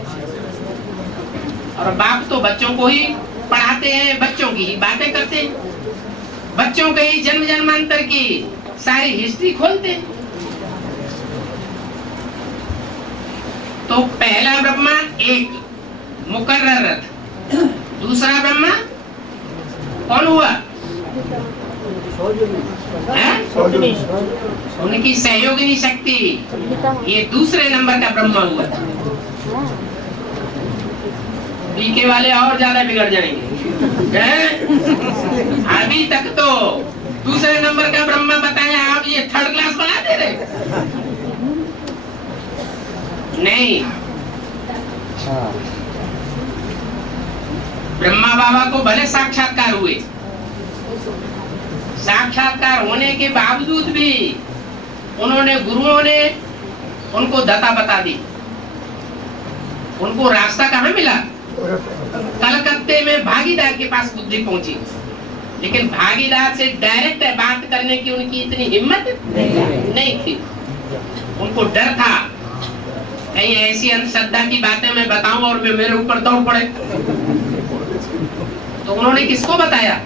और बाप तो बच्चों को ही पढ़ाते हैं, बच्चों की ही बातें करते हैं, बच्चों के ही जन्म जन्मांतर की सारी हिस्ट्री खोलते हैं। तो पहला ब्रह्मा एक मुकर्रर रथ, दूसरा ब्रह्मा कौन हुआ? उनकी सहयोगिनी शक्ति, ये दूसरे नंबर का ब्रह्मा हुआ। पीके वाले और ज्यादा बिगड़ जाएंगे। अभी तक तो दूसरे नंबर का ब्रह्मा बताया, आप ये थर्ड क्लास बना दे रहे? नहीं, ब्रह्मा बाबा को भले साक्षात्कार हुए, साक्षात्कार होने के बावजूद भी उन्होंने, गुरुओं ने उनको दता बता दी। उनको रास्ता कहाँ मिला? कलकत्ते में भागीदार के पास बुद्धि पहुंची, लेकिन भागीदार से डायरेक्ट बात करने की उनकी इतनी हिम्मत नहीं थी। उनको डर था कहीं ऐसी अंधश्रद्धा की बातें मैं बताऊं और वे मेरे ऊपर दौड़ पड़े। तो उन्होंने किसको बताया?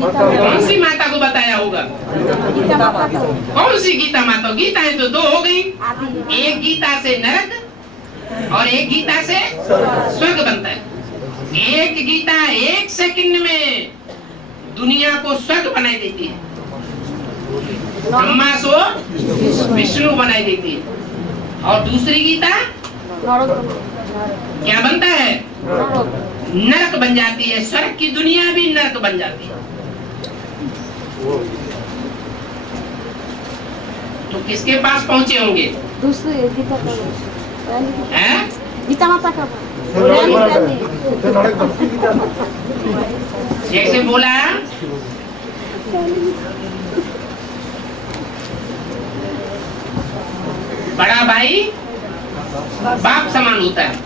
कौन सी माता को बताया होगा? कौन सी गीता माता? गीताएं तो दो हो गई, एक गीता से नरक और एक गीता से स्वर्ग बनता है। एक गीता 1 सेकंड में दुनिया को स्वर्ग बनाई देती है, ब्रह्मा सो विष्णु बनाई देती है। और दूसरी गीता क्या बनता है? नरक बन जाती है, स्वर्ग की दुनिया भी नरक बन जाती है। तो किसके पास पहुंचे होंगे? दूसरे गीता माता का जैसे बोला बड़ा भाई बाप समान होता है,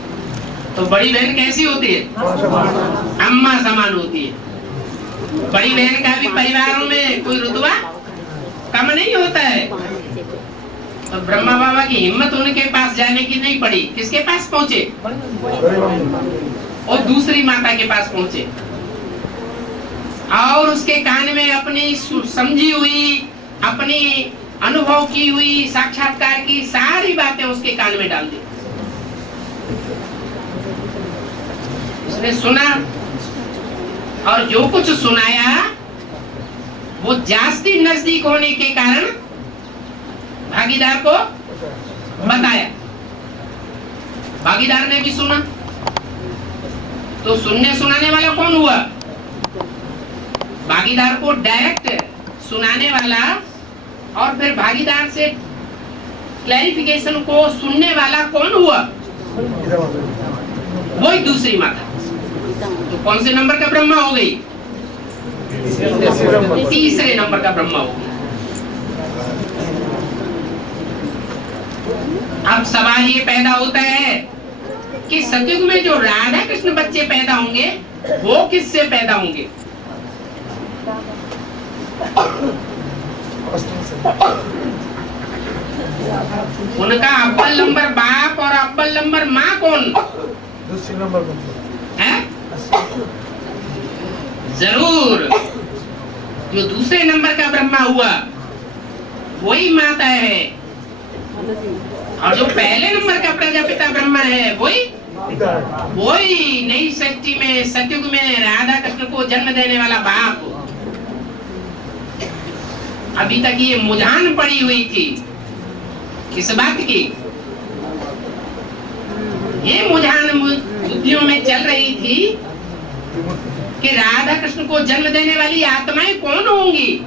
तो बड़ी बहन कैसी होती है? अम्मा समान होती है। बड़ी बहन का भी परिवारों में कोई रुतबा कम नहीं होता है। तो ब्रह्मा बाबा की हिम्मत उनके पास जाने की नहीं पड़ी, किसके पास पहुंचे? और दूसरी माता के पास पहुंचे, और उसके कान में अपनी समझी हुई, अपनी अनुभव की हुई, साक्षात्कार की सारी बातें उसके कान में डाल दी। उसने सुना, और जो कुछ सुनाया वो जास्ती नजदीक होने के कारण भागीदार को बताया। भागीदार ने भी सुना। तो सुनने सुनाने वाला कौन हुआ? भागीदार को डायरेक्ट सुनाने वाला और फिर भागीदार से क्लैरिफिकेशन को सुनने वाला कौन हुआ? वही दूसरी माता। तो कौन से नंबर का ब्रह्मा हो गई? तीसरे नंबर का ब्रह्मा हो गई। अब सवाल ये पैदा होता है कि सतयुग में जो राधा कृष्ण बच्चे पैदा होंगे वो किससे पैदा होंगे? उनका अव्वल नंबर बाप और अव्वल नंबर माँ कौन? दूसरी नंबर है? जरूर, जो दूसरे नंबर का ब्रह्मा हुआ वही माता है, और जो पहले नंबर का प्रजापिता ब्रह्मा है वही नई सृष्टि में, सतयुग में राधा कृष्ण को जन्म देने वाला बाप। अभी तक ये मुझान पड़ी हुई थी किस बात की? ये मुझान बुद्धियों में चल रही थी कि राधा कृष्ण को जन्म देने वाली आत्माएं कौन होंगी।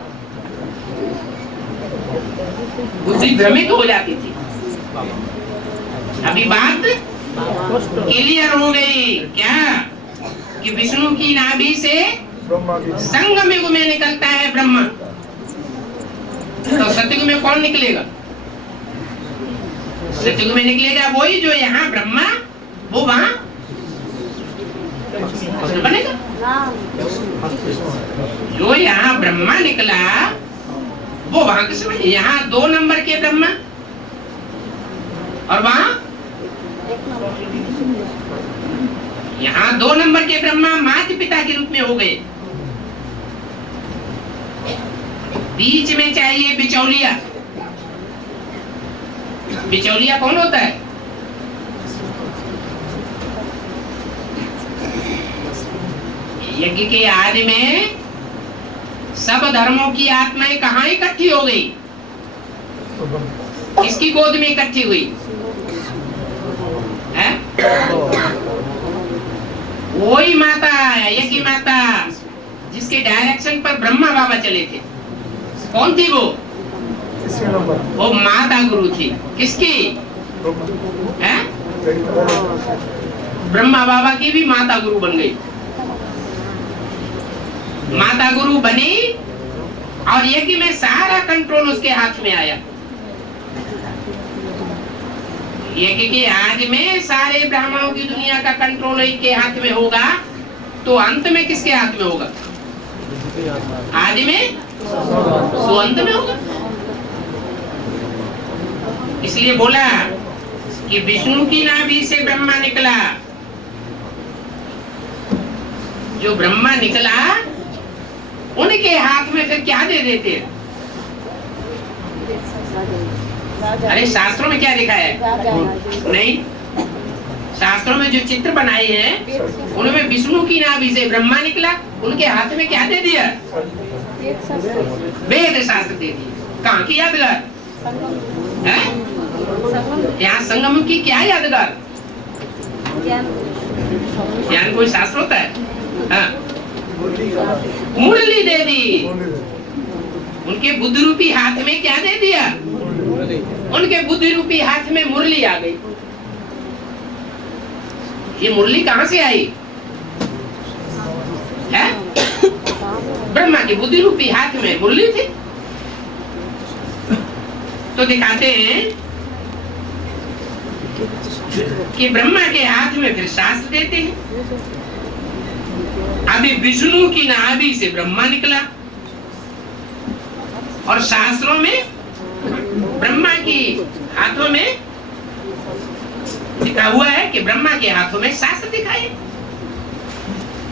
बुद्धि भ्रमित हो जाती थी। अभी बात क्लियर हो गई क्या कि विष्णु की नाभि से संगम युग में निकलता है ब्रह्मा। तो सतयुग में कौन निकलेगा? सतयुग में निकलेगा वही जो यहाँ ब्रह्मा, वो वहाँ बनेगा। जो यहाँ ब्रह्मा निकला वो वहां के समय, यहाँ 2 नंबर के ब्रह्मा और वहां यहाँ 2 नंबर के ब्रह्मा माता पिता के रूप में हो गए। बीच में चाहिए बिचौलिया। बिचौलिया कौन होता है? यज्ञ के आदि में सब धर्मों की आत्माएं कहाँ इकट्ठी हो गई? किसकी गोद में इकट्ठी हुई है? वही माता, यज्ञ माता, जिसके डायरेक्शन पर ब्रह्मा बाबा चले थे। कौन थी वो? वो माता गुरु थी। किसकी है? ब्रह्मा बाबा की भी माता गुरु बन गई। माता गुरु बनी और यज्ञ में सारा कंट्रोल उसके हाथ में आया। यज्ञ के आदि में सारे ब्राह्मणों की दुनिया का कंट्रोल के हाथ में होगा, तो अंत में किसके हाथ में होगा? आदि में तो अंत में होगा। इसलिए बोला कि विष्णु की नाभि से ब्रह्मा निकला। जो ब्रह्मा निकला उनके हाथ में फिर क्या दे देते? अरे शास्त्रों में क्या लिखा है? नहीं, शास्त्रों में जो चित्र बनाए हैं उनमें विष्णु की नाभि से ब्रह्मा निकला, उनके हाथ में क्या दे दिया? वेद शास्त्र दे दिए। कहाँ की यादगार है? यहाँ संगम की क्या यादगार? ज्ञान कोई शास्त्र होता है? हाँ। मुरली दे दी। उनके बुद्धि रूपी हाथ में क्या दे दिया? उनके बुद्धि रूपी हाथ में मुरली आ गई। ये मुरली कहां से आई है? ब्रह्मा की बुद्धि रूपी हाथ में मुरली थी। तो दिखाते हैं कि ब्रह्मा के हाथ में फिर शास्त्र देते हैं। अभी विष्णु की नाभि से ब्रह्मा निकला और शास्त्रों में ब्रह्मा की हाथों में लिखा हुआ है कि ब्रह्मा के हाथों में शास्त्र दिखाए।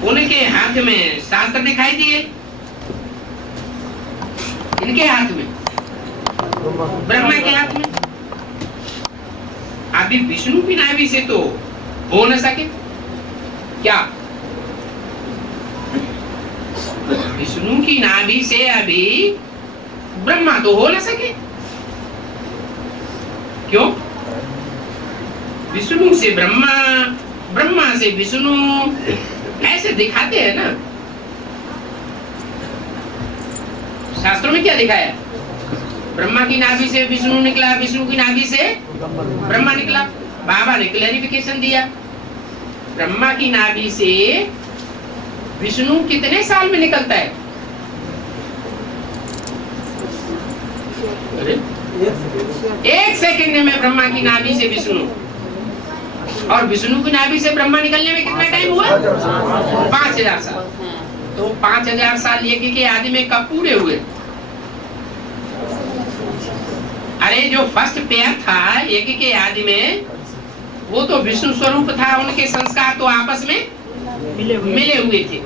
उनके हाथ में शास्त्र दिखाई दिए, इनके हाथ में, ब्रह्मा के हाथ में। अभी विष्णु की नाभि से तो हो न सके। क्या विष्णु की नाभि से अभी ब्रह्मा तो हो न सके? क्यों? विष्णु से ब्रह्मा, ब्रह्मा से विष्णु, ऐसे दिखाते हैं ना। शास्त्रों में क्या दिखाया? ब्रह्मा की नाभि से विष्णु निकला, विष्णु की नाभि से ब्रह्मा निकला। बाबा ने क्लैरिफिकेशन दिया, ब्रह्मा की नाभि से विष्णु कितने साल में निकलता है? एक सेकंड में ब्रह्मा की नाभि से विष्णु, और विष्णु की नाभि से ब्रह्मा निकलने में कितना टाइम हुआ? 5000 साल। तो 5000 साल यज्ञ के आदि में कब पूरे हुए? अरे जो फर्स्ट पेयर था यज्ञ के आदि में, वो तो विष्णु स्वरूप था। उनके संस्कार तो आपस में मिले हुए थे।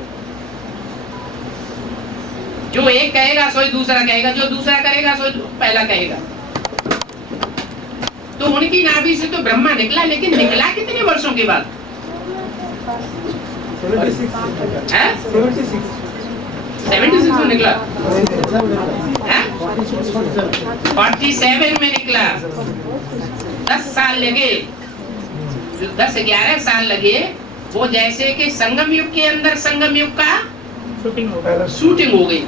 जो एक कहेगा सो दूसरा कहेगा, जो दूसरा करेगा सो पहला कहेगा। तो उनकी नाभि से तो ब्रह्मा निकला, लेकिन निकला कितने वर्षों के बाद? 76 में निकला है? 47 में निकला। 10 साल लगे, 10-11 साल लगे। वो जैसे कि संगम युग के अंदर संगम युग का शूटिंग हो गई।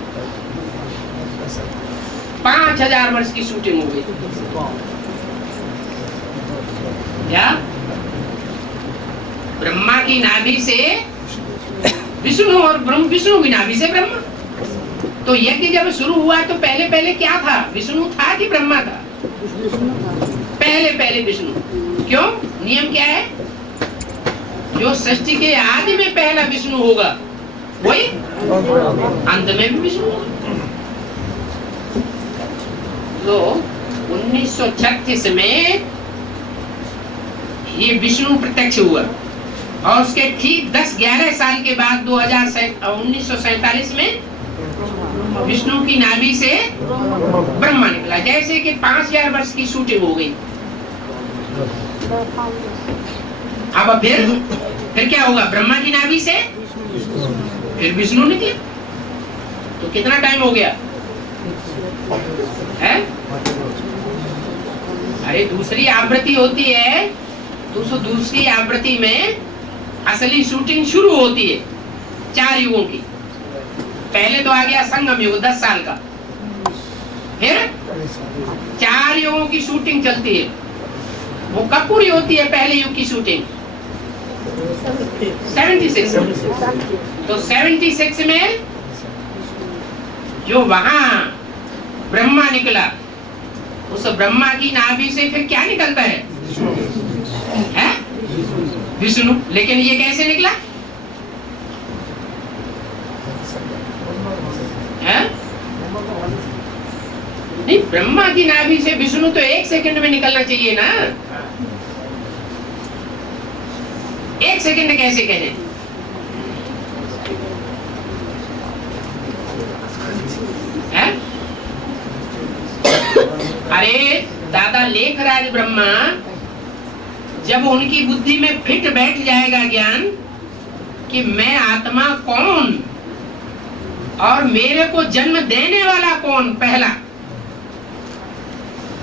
5000 वर्ष की शूटिंग हो गई। क्या ब्रह्मा की नाभि से विष्णु और विष्णु की नाभि से ब्रह्मा। तो यज्ञ जब शुरू हुआ तो पहले पहले क्या था? विष्णु था कि ब्रह्मा था? पहले पहले विष्णु। क्यों? नियम क्या है? जो सृष्टि के आदि में पहला विष्णु होगा वही अंत में भी विष्णु होगा। तो 1936 में ये विष्णु प्रत्यक्ष हुआ और उसके ठीक 10-11 साल के बाद 1947 में विष्णु की नाभि से ब्रह्मा निकला। जैसे कि 5000 वर्ष की शूटिंग हो गई। अब फिर क्या होगा? ब्रह्मा की नाभि से फिर विष्णु निकले। तो कितना टाइम हो गया है? अरे दूसरी आवृत्ति होती है, दूसरी आवृत्ति में असली शूटिंग शुरू होती है 4 युगों की। पहले तो आ गया संगम युग 10 साल का, फिर 4 युगों की शूटिंग चलती है। वो कब पूरी होती है पहले युग की शूटिंग? 76 में। तो 76 में जो वहां ब्रह्मा निकला, उस ब्रह्मा की नाभि से फिर क्या निकलता है? विष्णु। लेकिन ये कैसे निकला है? नहीं, ब्रह्मा की नाभि से विष्णु तो 1 सेकंड में निकलना चाहिए ना। 1 सेकंड कैसे कहें? है? अरे दादा लेखराज ब्रह्मा, जब उनकी बुद्धि में फिट बैठ जाएगा ज्ञान कि मैं आत्मा कौन और मेरे को जन्म देने वाला कौन, पहला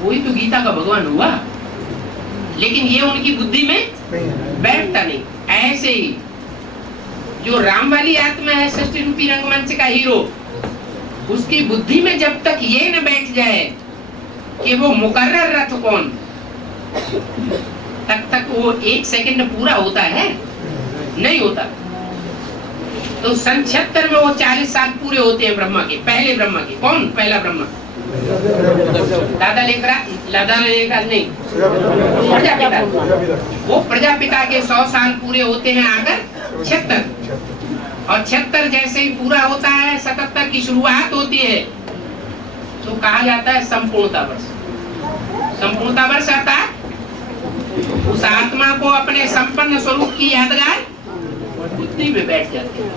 वही तो गीता का भगवान हुआ। लेकिन ये उनकी बुद्धि में बैठता नहीं। ऐसे ही जो राम वाली आत्मा है, सृष्टि रूपी रंगमंच का हीरो, उसकी बुद्धि में जब तक ये न बैठ जाए कि वो मुकर्रर रथ कौन, तब तक वो 1 सेकंड पूरा होता है? नहीं होता। तो सन 76 में वो 40 साल पूरे होते हैं ब्रह्मा के, पहले ब्रह्मा के। कौन पहला ब्रह्मा? दादा लेखराज नहीं, प्रजापिता। वो प्रजापिता के 100 साल पूरे होते हैं आकर 76, और 76 जैसे ही पूरा होता है 77 की शुरुआत होती है, तो कहा जाता है संपूर्णता वर्ष। संपूर्णता वर्ष अर्थात उस आत्मा को अपने संपन्न स्वरूप की यादगार बुद्धि में बैठ जाती है।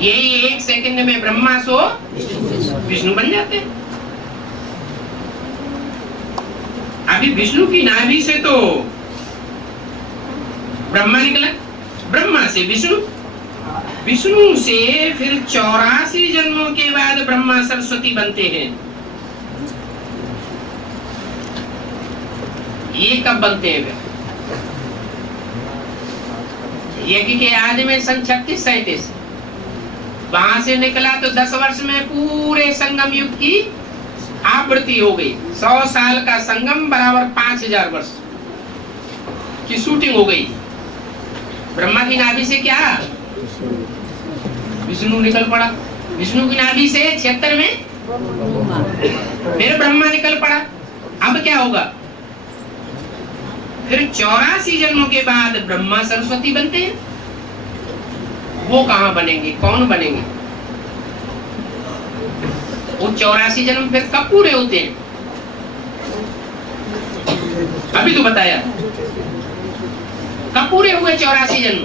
यही 1 सेकंड में ब्रह्मा सो विष्णु बन जाते हैं। अभी विष्णु की नाभि से तो ब्रह्मा निकला, ब्रह्मा से विष्णु, विष्णु से फिर 84 जन्मों के बाद ब्रह्मा सरस्वती बनते हैं। ये कब बनते हैं? यज्ञ के आदि में सन 36-37 वहां से निकला तो 10 वर्ष में पूरे संगम युग की आवृत्ति हो गई। 100 साल का संगम बराबर 5000 वर्ष की शूटिंग हो गई। ब्रह्मा की नाभि से क्या? विष्णु निकल पड़ा। विष्णु की नाभि से 76 में फिर ब्रह्मा निकल पड़ा। अब क्या होगा? फिर 84 जन्मों के बाद ब्रह्मा सरस्वती बनते हैं। वो कहां बनेंगे? कौन बनेंगे? वो 84 जन्म फिर कब पूरे होते हैं? अभी तो बताया कब पूरे हुए 84 जन्म।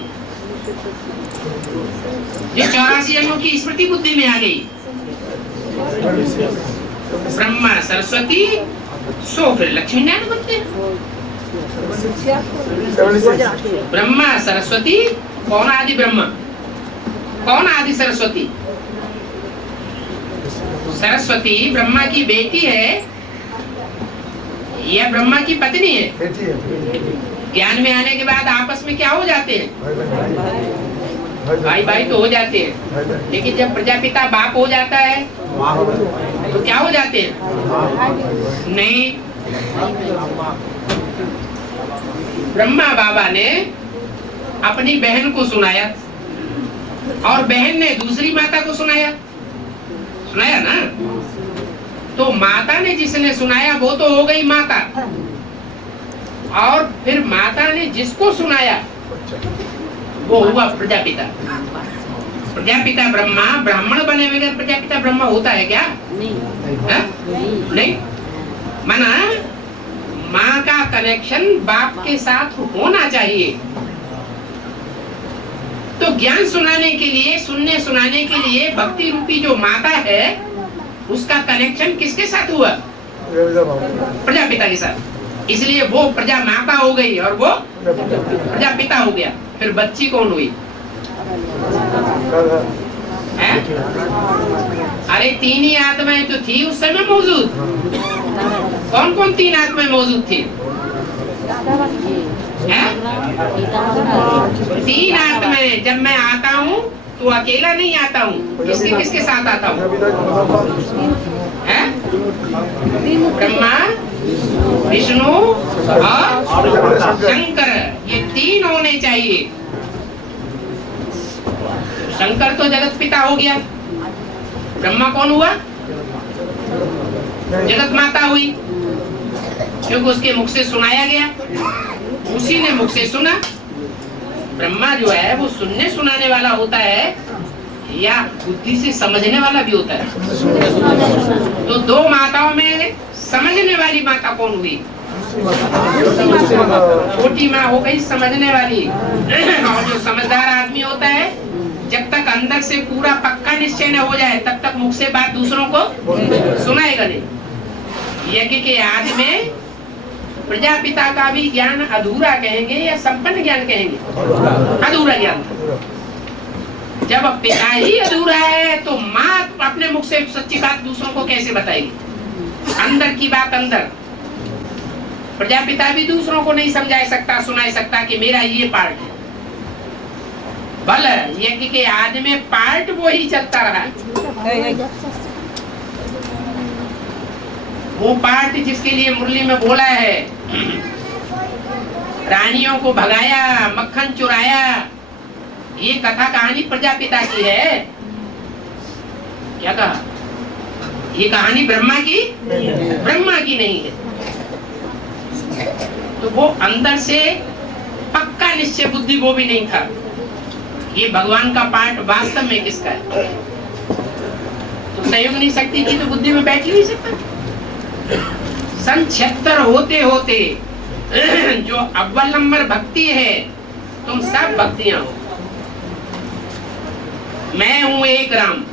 जो 84 जन्मों की स्मृति बुद्धि में आ गई, ब्रह्मा सरस्वती सो फिर लक्ष्मी नारायण बनते हैं। ब्रह्मा सरस्वती, कौन आदि ब्रह्मा, कौन आदि सरस्वती? सरस्वती ब्रह्मा की बेटी है या ब्रह्मा की पत्नी है? ज्ञान में आने के बाद आपस में क्या हो जाते हैं? भाई भाई तो हो जाते हैं। लेकिन जब प्रजापिता बाप हो जाता है तो क्या हो जाते हैं? नहीं, ब्रह्मा बाबा ने अपनी बहन को सुनाया और बहन ने दूसरी माता को सुनाया ना। तो माता ने जिसने सुनाया वो तो हो गई माता, और फिर माता ने जिसको सुनाया वो हुआ प्रजापिता। प्रजापिता ब्रह्मा, ब्राह्मण बने बगैर प्रजापिता ब्रह्मा होता है क्या? नहीं। माना माँ का कनेक्शन बाप के साथ होना चाहिए। तो ज्ञान सुनाने के लिए, सुनने सुनाने के लिए भक्ति रूपी जो माता है उसका कनेक्शन किसके साथ हुआ? प्रजापिता के साथ। इसलिए वो प्रजा माता हो गई और वो प्रजापिता हो गया। फिर बच्ची कौन हुई? है? अरे तीन ही आत्माएं तो थी उस समय मौजूद। कौन कौन तीन आत्माएं मौजूद थी? तीन आत्माएं। जब मैं आता हूँ तो अकेला नहीं आता हूँ, किसके किसके साथ आता हूँ? ब्रह्मा, विष्णु और शंकर, ये तीन होने चाहिए। शंकर तो जगत पिता हो गया, ब्रह्मा कौन हुआ? जगत माता हुई, क्योंकि उसके मुख से सुनाया गया, उसी ने मुख से सुना। ब्रह्मा जो है वो सुनने सुनाने वाला होता है या बुद्धि से समझने वाला भी होता है? तो दो माताओं में समझने वाली माता कौन हुई? छोटी माँ हो गई समझने वाली। और जो समझदार आदमी होता है, जब तक अंदर से पूरा पक्का निश्चय न हो जाए तब तक मुख से बात दूसरों को सुनाएगा नहीं। यज्ञ के आदि में प्रजापिता का भी ज्ञान अधूरा कहेंगे या संपन्न ज्ञान कहेंगे? अधूरा ज्ञान। जब पिता ही अधूरा है तो माँ अपने मुख से सच्ची बात दूसरों को कैसे बताएगी? अंदर की बात अंदर। प्रजापिता भी दूसरों को नहीं समझा सकता, सुना सकता कि मेरा ये पार्ट है। बल यज्ञ के आदि में पार्ट वो ही चलता रहा। वो पार्ट जिसके लिए मुरली में बोला है, रानियों को भगाया, मक्खन चुराया, ये कथा कहानी प्रजापिता की है। क्या कहा? ये कहानी ब्रह्मा की नहीं है। तो वो अंदर से पक्का निश्चय बुद्धि वो भी नहीं था। ये भगवान का पार्ट वास्तव में किसका है? तो संयोग शक्ति की तो बुद्धि में बैठ ही नहीं सकता। सन 76 होते होते जो अव्वल नंबर भक्ति है, तुम सब भक्तियां हो। मैं हूं एक राम,